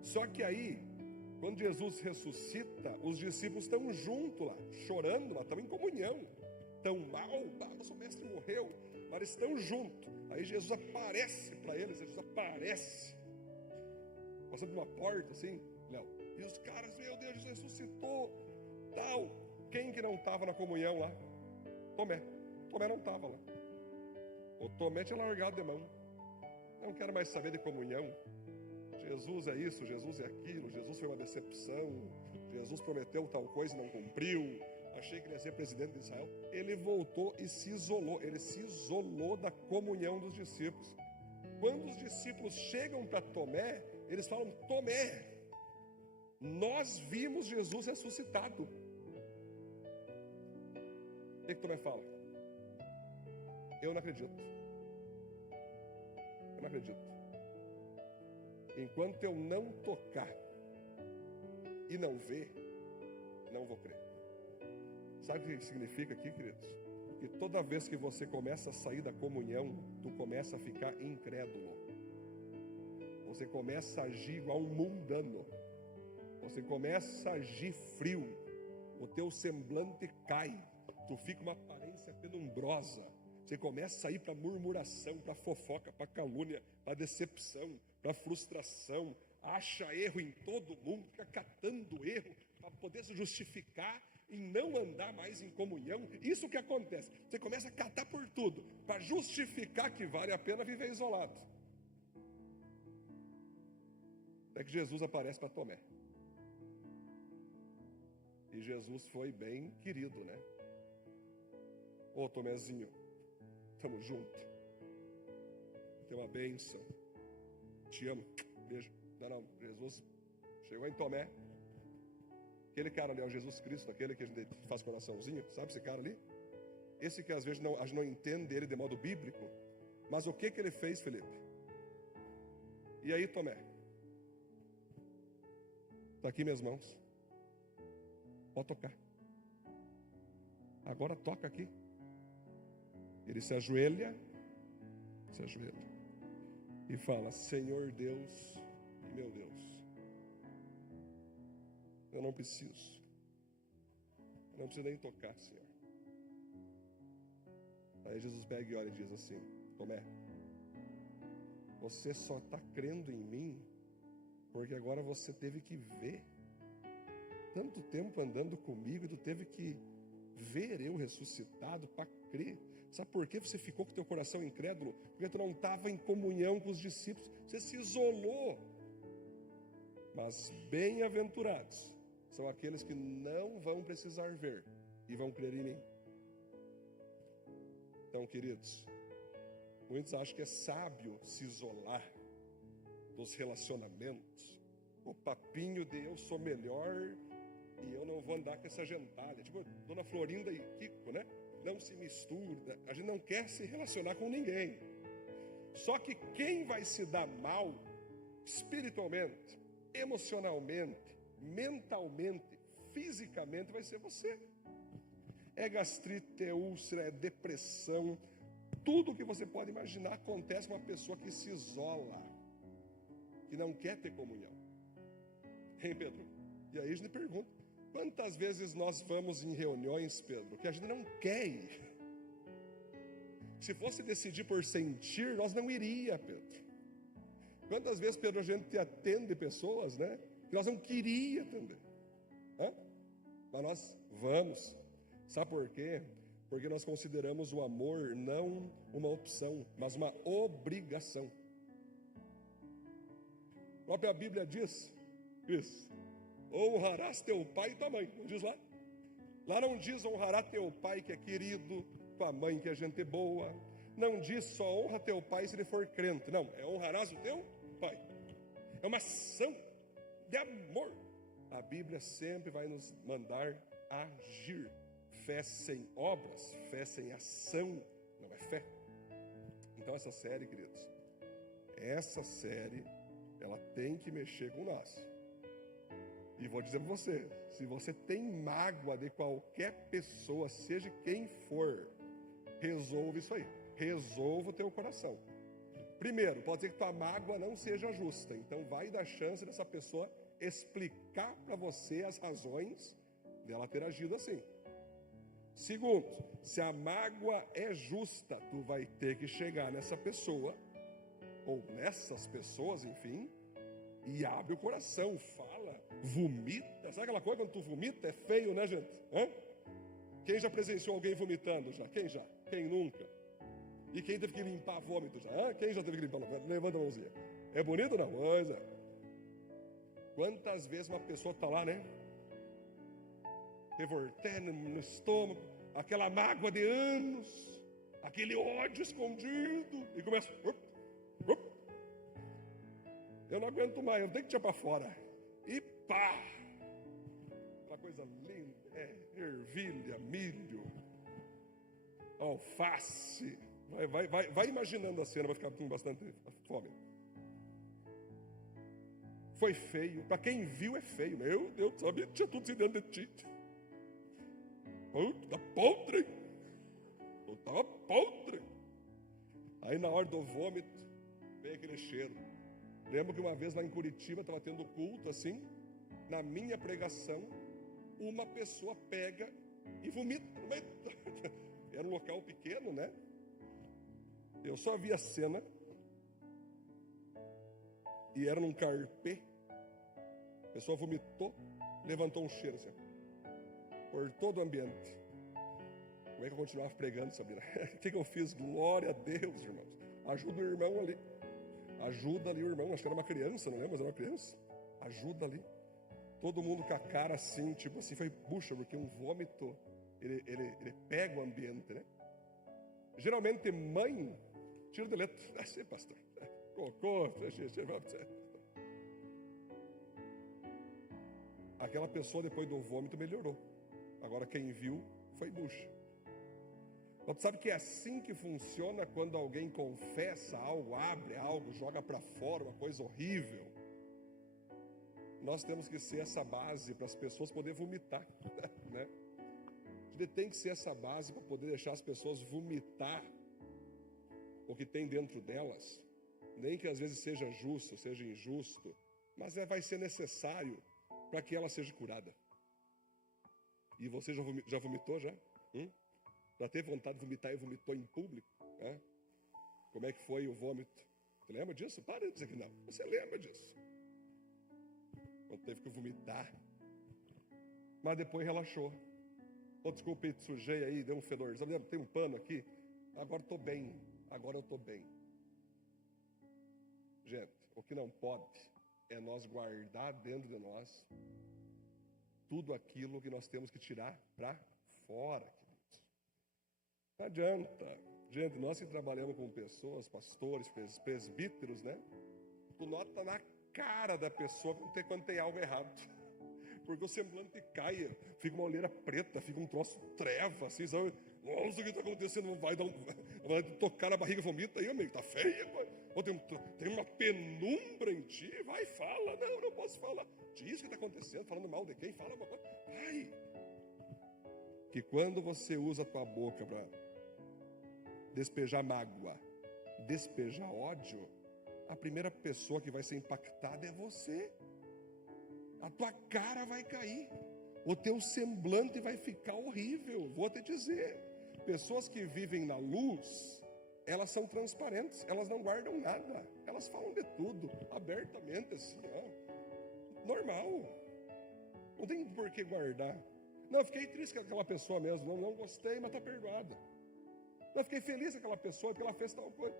Só que aí, quando Jesus ressuscita, os discípulos estão juntos lá, chorando lá, estão em comunhão. Estão mal, nosso mestre morreu, mas eles estão juntos. Aí Jesus aparece para eles, Jesus aparece, passando por uma porta assim, Léo. E os caras, meu Deus, Jesus ressuscitou, tal. Quem que não estava na comunhão lá? Tomé. Tomé não estava lá. O Tomé tinha largado de mão. Não quero mais saber de comunhão. Jesus é isso, Jesus é aquilo, Jesus foi uma decepção, Jesus prometeu tal coisa e não cumpriu, achei que ele ia ser presidente de Israel. Ele voltou e se isolou, ele se isolou da comunhão dos discípulos. Quando os discípulos chegam para Tomé, eles falam, Tomé, Nós vimos Jesus ressuscitado. O que Tomé fala? Eu não acredito. Eu não acredito. Enquanto eu não tocar e não ver, não vou crer. Sabe o que significa aqui, queridos? Que toda vez que você começa a sair da comunhão, tu começa a ficar incrédulo. Você começa a agir igual um mundano. Você começa a agir frio. O teu semblante cai. Tu fica uma aparência penumbrosa. Você começa a ir para murmuração, para fofoca, para calúnia, para decepção, para frustração. Acha erro em todo mundo, fica catando erro para poder se justificar e não andar mais em comunhão. Isso que acontece. Você começa a catar por tudo para justificar que vale a pena viver isolado. Até que Jesus aparece para Tomé. E Jesus foi bem querido, né? Ô Tomézinho, tamo junto. Tem uma bênção. Te amo. Beijo. Não, Jesus chegou em Tomé. Aquele cara ali é o Jesus Cristo, aquele que a gente faz coraçãozinho, sabe esse cara ali? Esse que às vezes a gente não entende ele de modo bíblico. Mas o que ele fez, Felipe? E aí, Tomé? Está aqui minhas mãos. Pode tocar. Agora toca aqui. Ele se ajoelha e fala: Senhor Deus e meu Deus, eu não preciso nem tocar, Senhor. Aí Jesus pega e olha e diz assim: Tomé, você só está crendo em mim porque agora você teve que ver. Tanto tempo andando comigo, tu teve que ver eu ressuscitado para crer. Sabe por que você ficou com o teu coração incrédulo? Porque tu não estava em comunhão com os discípulos. Você se isolou. Mas bem-aventurados são aqueles que não vão precisar ver e vão crer em mim. Então, queridos, muitos acham que é sábio se isolar dos relacionamentos. O papinho de eu sou melhor e eu não vou andar com essa gentalha. Tipo, Dona Florinda e Kiko, né? Não se mistura. A gente não quer se relacionar com ninguém. Só que quem vai se dar mal espiritualmente, emocionalmente, mentalmente, fisicamente, vai ser você. É gastrite, é úlcera, é depressão. Tudo que você pode imaginar acontece com uma pessoa que se isola, que não quer ter comunhão. Hein, Pedro? E aí a gente pergunta: quantas vezes nós vamos em reuniões, Pedro, que a gente não quer ir? Se fosse decidir por sentir, nós não iria, Pedro. Quantas vezes, Pedro, a gente atende pessoas, né, que nós não queria atender? Mas nós vamos. Sabe por quê? Porque nós consideramos o amor não uma opção, mas uma obrigação. A própria Bíblia diz isso: honrarás teu pai e tua mãe. Não diz lá? Lá não diz honrará teu pai que é querido, tua mãe que é gente boa. Não diz só honra teu pai se ele for crente. Não, é honrarás o teu pai. É uma ação de amor. A Bíblia sempre vai nos mandar agir. Fé sem obras, fé sem ação, não é fé. Então essa série, queridos, ela tem que mexer com nós. E vou dizer para você, se você tem mágoa de qualquer pessoa, seja quem for, resolve isso aí. Resolva o teu coração. Primeiro, pode ser que tua mágoa não seja justa. Então vai dar chance dessa pessoa explicar para você as razões dela ter agido assim. Segundo, se a mágoa é justa, tu vai ter que chegar nessa pessoa, ou nessas pessoas, enfim, e abre o coração, fala, vomita. Sabe aquela coisa quando tu vomita? É feio, né, gente? Quem já presenciou alguém vomitando já? Quem já? Quem nunca? E quem teve que limpar vômito já? Quem já teve que limpar? Levanta a mãozinha. É bonito ou não? Pois é. Quantas vezes uma pessoa está lá, né? Revoltando no estômago, aquela mágoa de anos, aquele ódio escondido, e começa: eu não aguento mais, eu tenho que tirar para fora. E pá! Uma coisa linda, ervilha, milho, alface. Vai imaginando a cena, vai ficar com bastante fome. Foi feio. Para quem viu é feio. Meu Deus, sabia que tinha tudo isso dentro de ti. Tá podre. Estava podre. Aí na hora do vômito, veio aquele cheiro. Lembro que uma vez lá em Curitiba, estava tendo culto assim. Na minha pregação, uma pessoa pega e vomita. Era um local pequeno, né? Eu só vi a cena. E era num carpê. A pessoa vomitou, levantou um cheiro assim, por todo o ambiente. Como é que eu continuava pregando, Sabrina? O que eu fiz? Glória a Deus, irmãos. Ajuda o irmão ali. Ajuda ali o irmão. Acho que era uma criança, não lembro, mas era uma criança. Ajuda ali. Todo mundo com a cara assim, tipo assim, foi, puxa, porque um vômito, ele pega o ambiente, né? Geralmente mãe tira de letra. Ah, sim, pastor. Cocô, aquela pessoa depois do vômito melhorou. Agora quem viu foi bucha. Mas tu sabe que é assim que funciona quando alguém confessa algo, abre algo, joga para fora uma coisa horrível. Nós temos que ser essa base para as pessoas poderem vomitar, né? A gente tem que ser essa base para poder deixar as pessoas vomitar o que tem dentro delas. Nem que às vezes seja justo, seja injusto, mas vai ser necessário para que ela seja curada. E você já vomitou já? Já teve vontade de vomitar e vomitou em público? Como é que foi o vômito? Você lembra disso? Para de dizer que não. Você lembra disso? Quando teve que vomitar. Mas depois relaxou. Desculpe, sujei aí, deu um fedor. Tem um pano aqui. Agora estou bem. Agora eu estou bem. Gente, o que não pode é nós guardar dentro de nós tudo aquilo que nós temos que tirar para fora, queridos. Não adianta. Gente, nós que trabalhamos com pessoas, pastores, presbíteros, né? Tu nota na cara da pessoa quando tem algo errado. Porque o semblante cai, fica uma olheira preta, fica um troço treva, assim, sabe? Nossa, o que está acontecendo? Vai tocar na barriga, vomita aí, amigo, tá feio, pai. Tem uma penumbra em ti, vai, fala. Não posso falar. Diz o que está acontecendo, falando mal de quem? Fala uma coisa. Vai. Que quando você usa a tua boca para despejar mágoa, despejar ódio, a primeira pessoa que vai ser impactada é você. A tua cara vai cair. O teu semblante vai ficar horrível. Vou te dizer. Pessoas que vivem na luz, elas são transparentes, elas não guardam nada, elas falam de tudo, abertamente assim, normal, não tem por que guardar. Não, eu fiquei triste com aquela pessoa mesmo, não gostei, mas está perdoada. Não, eu fiquei feliz com aquela pessoa porque ela fez tal coisa.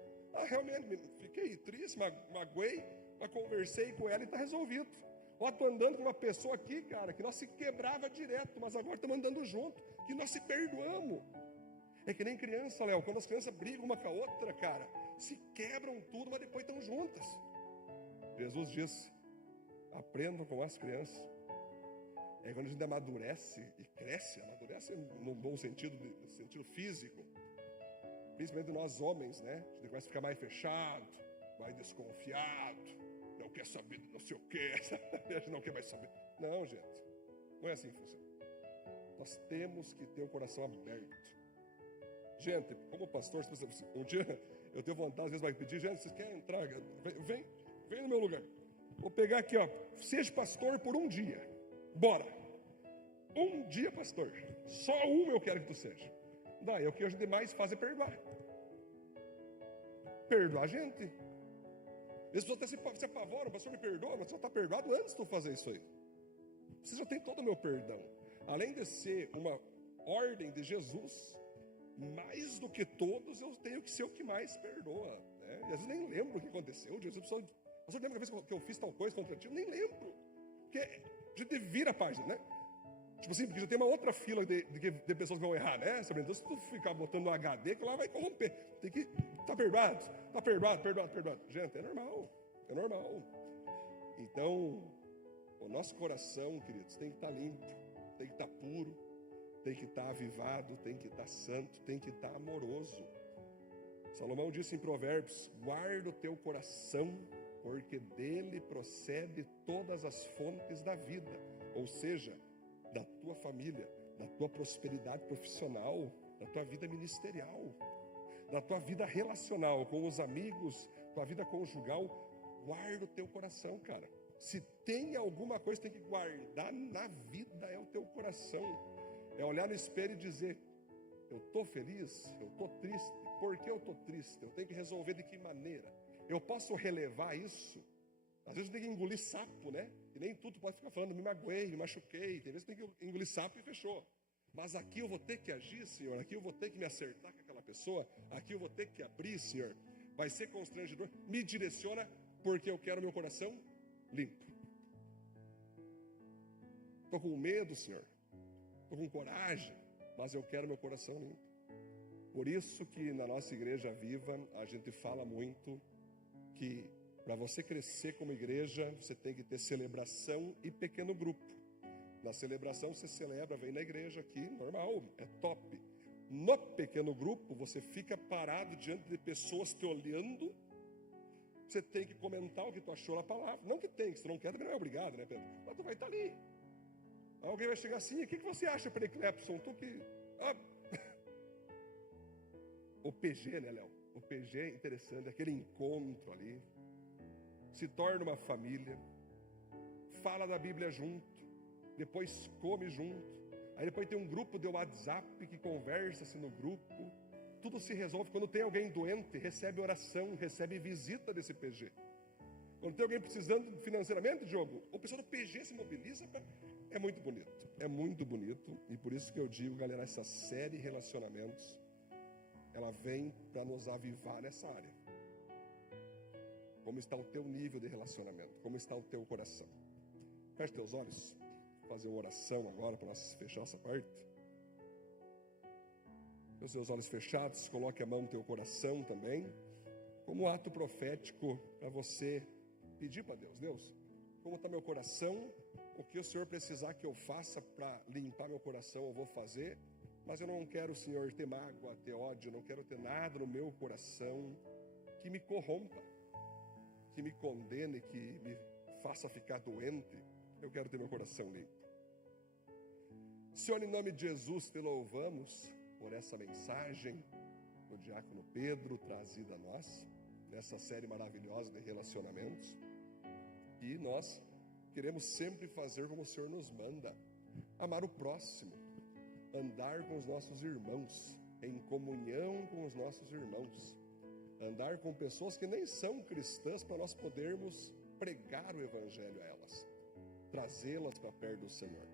Realmente, fiquei triste, magoei, mas conversei com ela e está resolvido. Estou andando com uma pessoa aqui, cara, que nós se quebrava direto, mas agora estamos andando junto, que nós se perdoamos. É que nem criança, Léo, quando as crianças brigam uma com a outra, cara, se quebram tudo, mas depois estão juntas. Jesus disse, aprendam com as crianças. É quando a gente amadurece e cresce, amadurece no bom sentido, no sentido físico, principalmente nós homens, né? A gente começa a ficar mais fechado, mais desconfiado, não quer saber de não sei o que, a gente não quer mais saber. Não, gente, não é assim que funciona. Nós temos que ter o coração aberto. Gente, como pastor, um dia eu tenho vontade, às vezes vai pedir, gente, vocês querem entrar? Vem no meu lugar. Vou pegar aqui, seja pastor por um dia. Bora. Um dia, pastor. Só eu quero que tu seja. Daí, o que a gente mais faz é perdoar. Perdoar a gente. As pessoas até se apavoram, o pastor me perdoa, mas você está perdoado antes de tu fazer isso aí. Você já tem todo o meu perdão. Além de ser uma ordem de Jesus, mais do que todos, eu tenho que ser o que mais perdoa, né? E às vezes nem lembro o que aconteceu. Pastor, lembra a vez que eu fiz tal coisa contra ti? Eu nem lembro. Porque a gente vira a página, né? Tipo assim, porque já tem uma outra fila de pessoas que vão errar, né? Então, se tu ficar botando no HD, que lá vai corromper. Tem que, tá perdoado. Gente, é normal. Então, O nosso coração, queridos, tem que estar limpo, tem que estar puro, tem que estar avivado, tem que estar santo, tem que estar amoroso. Salomão disse em Provérbios: guarda o teu coração, porque dele procede todas as fontes da vida, ou seja, da tua família, da tua prosperidade profissional, da tua vida ministerial, da tua vida relacional com os amigos, tua vida conjugal. Guarda o teu coração, cara. Se tem alguma coisa que tem que guardar na vida, é o teu coração. É olhar no espelho e dizer: eu estou feliz, eu estou triste. Por que eu estou triste? Eu tenho que resolver de que maneira? Eu posso relevar isso? Às vezes tem que engolir sapo, né? E nem tudo pode ficar falando: me magoei, me machuquei. Tem vezes que tem que engolir sapo e fechou. Mas aqui eu vou ter que agir, Senhor. Aqui eu vou ter que me acertar com aquela pessoa. Aqui eu vou ter que abrir, Senhor. Vai ser constrangedor. Me direciona, porque eu quero meu coração limpo. Estou com medo, Senhor. Estou com coragem, mas eu quero meu coração limpo. Por isso que na nossa igreja viva, a gente fala muito que para você crescer como igreja, você tem que ter celebração e pequeno grupo. Na celebração você celebra, vem na igreja aqui, normal, é top. No pequeno grupo, você fica parado diante de pessoas te olhando. Você tem que comentar o que tu achou na palavra. Não que tem, que se tu não quer, também não é obrigado, né, Pedro? Mas tu vai estar ali. Alguém vai chegar assim: o que você acha, Periclepson? Tu que... O PG, né, Léo? O PG é interessante, aquele encontro ali. Se torna uma família. Fala da Bíblia junto. Depois come junto. Aí depois tem um grupo de WhatsApp que conversa-se no grupo. Tudo se resolve. Quando tem alguém doente, recebe oração, recebe visita desse PG. Quando tem alguém precisando financeiramente, Diogo, o pessoal do PG se mobiliza. É muito bonito. É muito bonito. E por isso que eu digo, galera, essa série de relacionamentos, ela vem para nos avivar nessa área. Como está o teu nível de relacionamento? Como está o teu coração? Feche teus olhos. Vou fazer uma oração agora para nós fechar essa parte. Com os seus olhos fechados, coloque a mão no teu coração também, como ato profético para você pedir para Deus: Deus, como está meu coração? O que o Senhor precisar que eu faça para limpar meu coração, eu vou fazer. Mas eu não quero, Senhor, ter mágoa, ter ódio, não quero ter nada no meu coração que me corrompa, que me condene, que me faça ficar doente. Eu quero ter meu coração limpo. Senhor, em nome de Jesus, te louvamos por essa mensagem do diácono Pedro trazida a nós, nessa série maravilhosa de relacionamentos. E nós queremos sempre fazer como o Senhor nos manda: amar o próximo, andar com os nossos irmãos, em comunhão com os nossos irmãos, andar com pessoas que nem são cristãs, para nós podermos pregar o Evangelho a elas, trazê-las para perto do Senhor.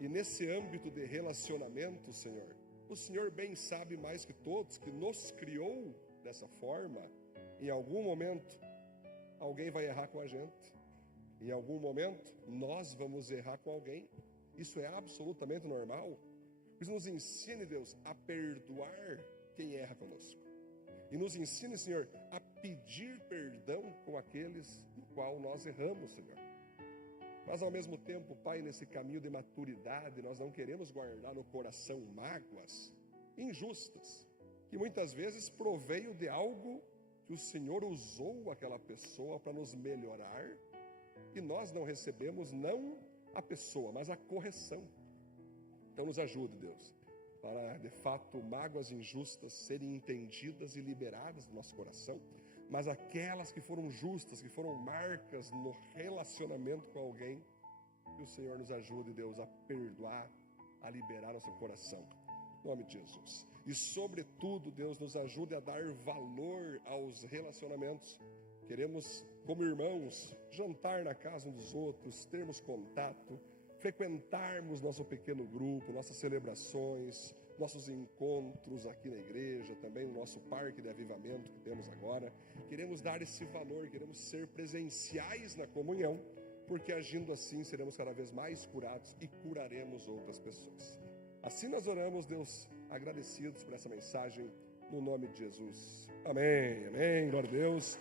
E nesse âmbito de relacionamento, Senhor, o Senhor bem sabe mais que todos que nos criou dessa forma. Em algum momento, alguém vai errar com a gente. Em algum momento, nós vamos errar com alguém. Isso é absolutamente normal. Por isso nos ensine, Deus, a perdoar quem erra conosco. E nos ensine, Senhor, a pedir perdão com aqueles no qual nós erramos, Senhor. Mas ao mesmo tempo, Pai, nesse caminho de maturidade, nós não queremos guardar no coração mágoas injustas, que muitas vezes proveio de algo que o Senhor usou aquela pessoa para nos melhorar, e nós não recebemos não a pessoa, mas a correção. Então nos ajude, Deus, para de fato mágoas injustas serem entendidas e liberadas do nosso coração, mas aquelas que foram justas, que foram marcas no relacionamento com alguém, que o Senhor nos ajude, Deus, a perdoar, a liberar nosso coração, em nome de Jesus. E sobretudo, Deus, nos ajude a dar valor aos relacionamentos. Queremos, como irmãos, jantar na casa uns dos outros, termos contato, frequentarmos nosso pequeno grupo, nossas celebrações, nossos encontros aqui na igreja, também no nosso parque de avivamento que temos agora. Queremos dar esse valor, queremos ser presenciais na comunhão, porque agindo assim seremos cada vez mais curados e curaremos outras pessoas. Assim nós oramos, Deus, agradecidos por essa mensagem, no nome de Jesus. Amém, amém, glória a Deus.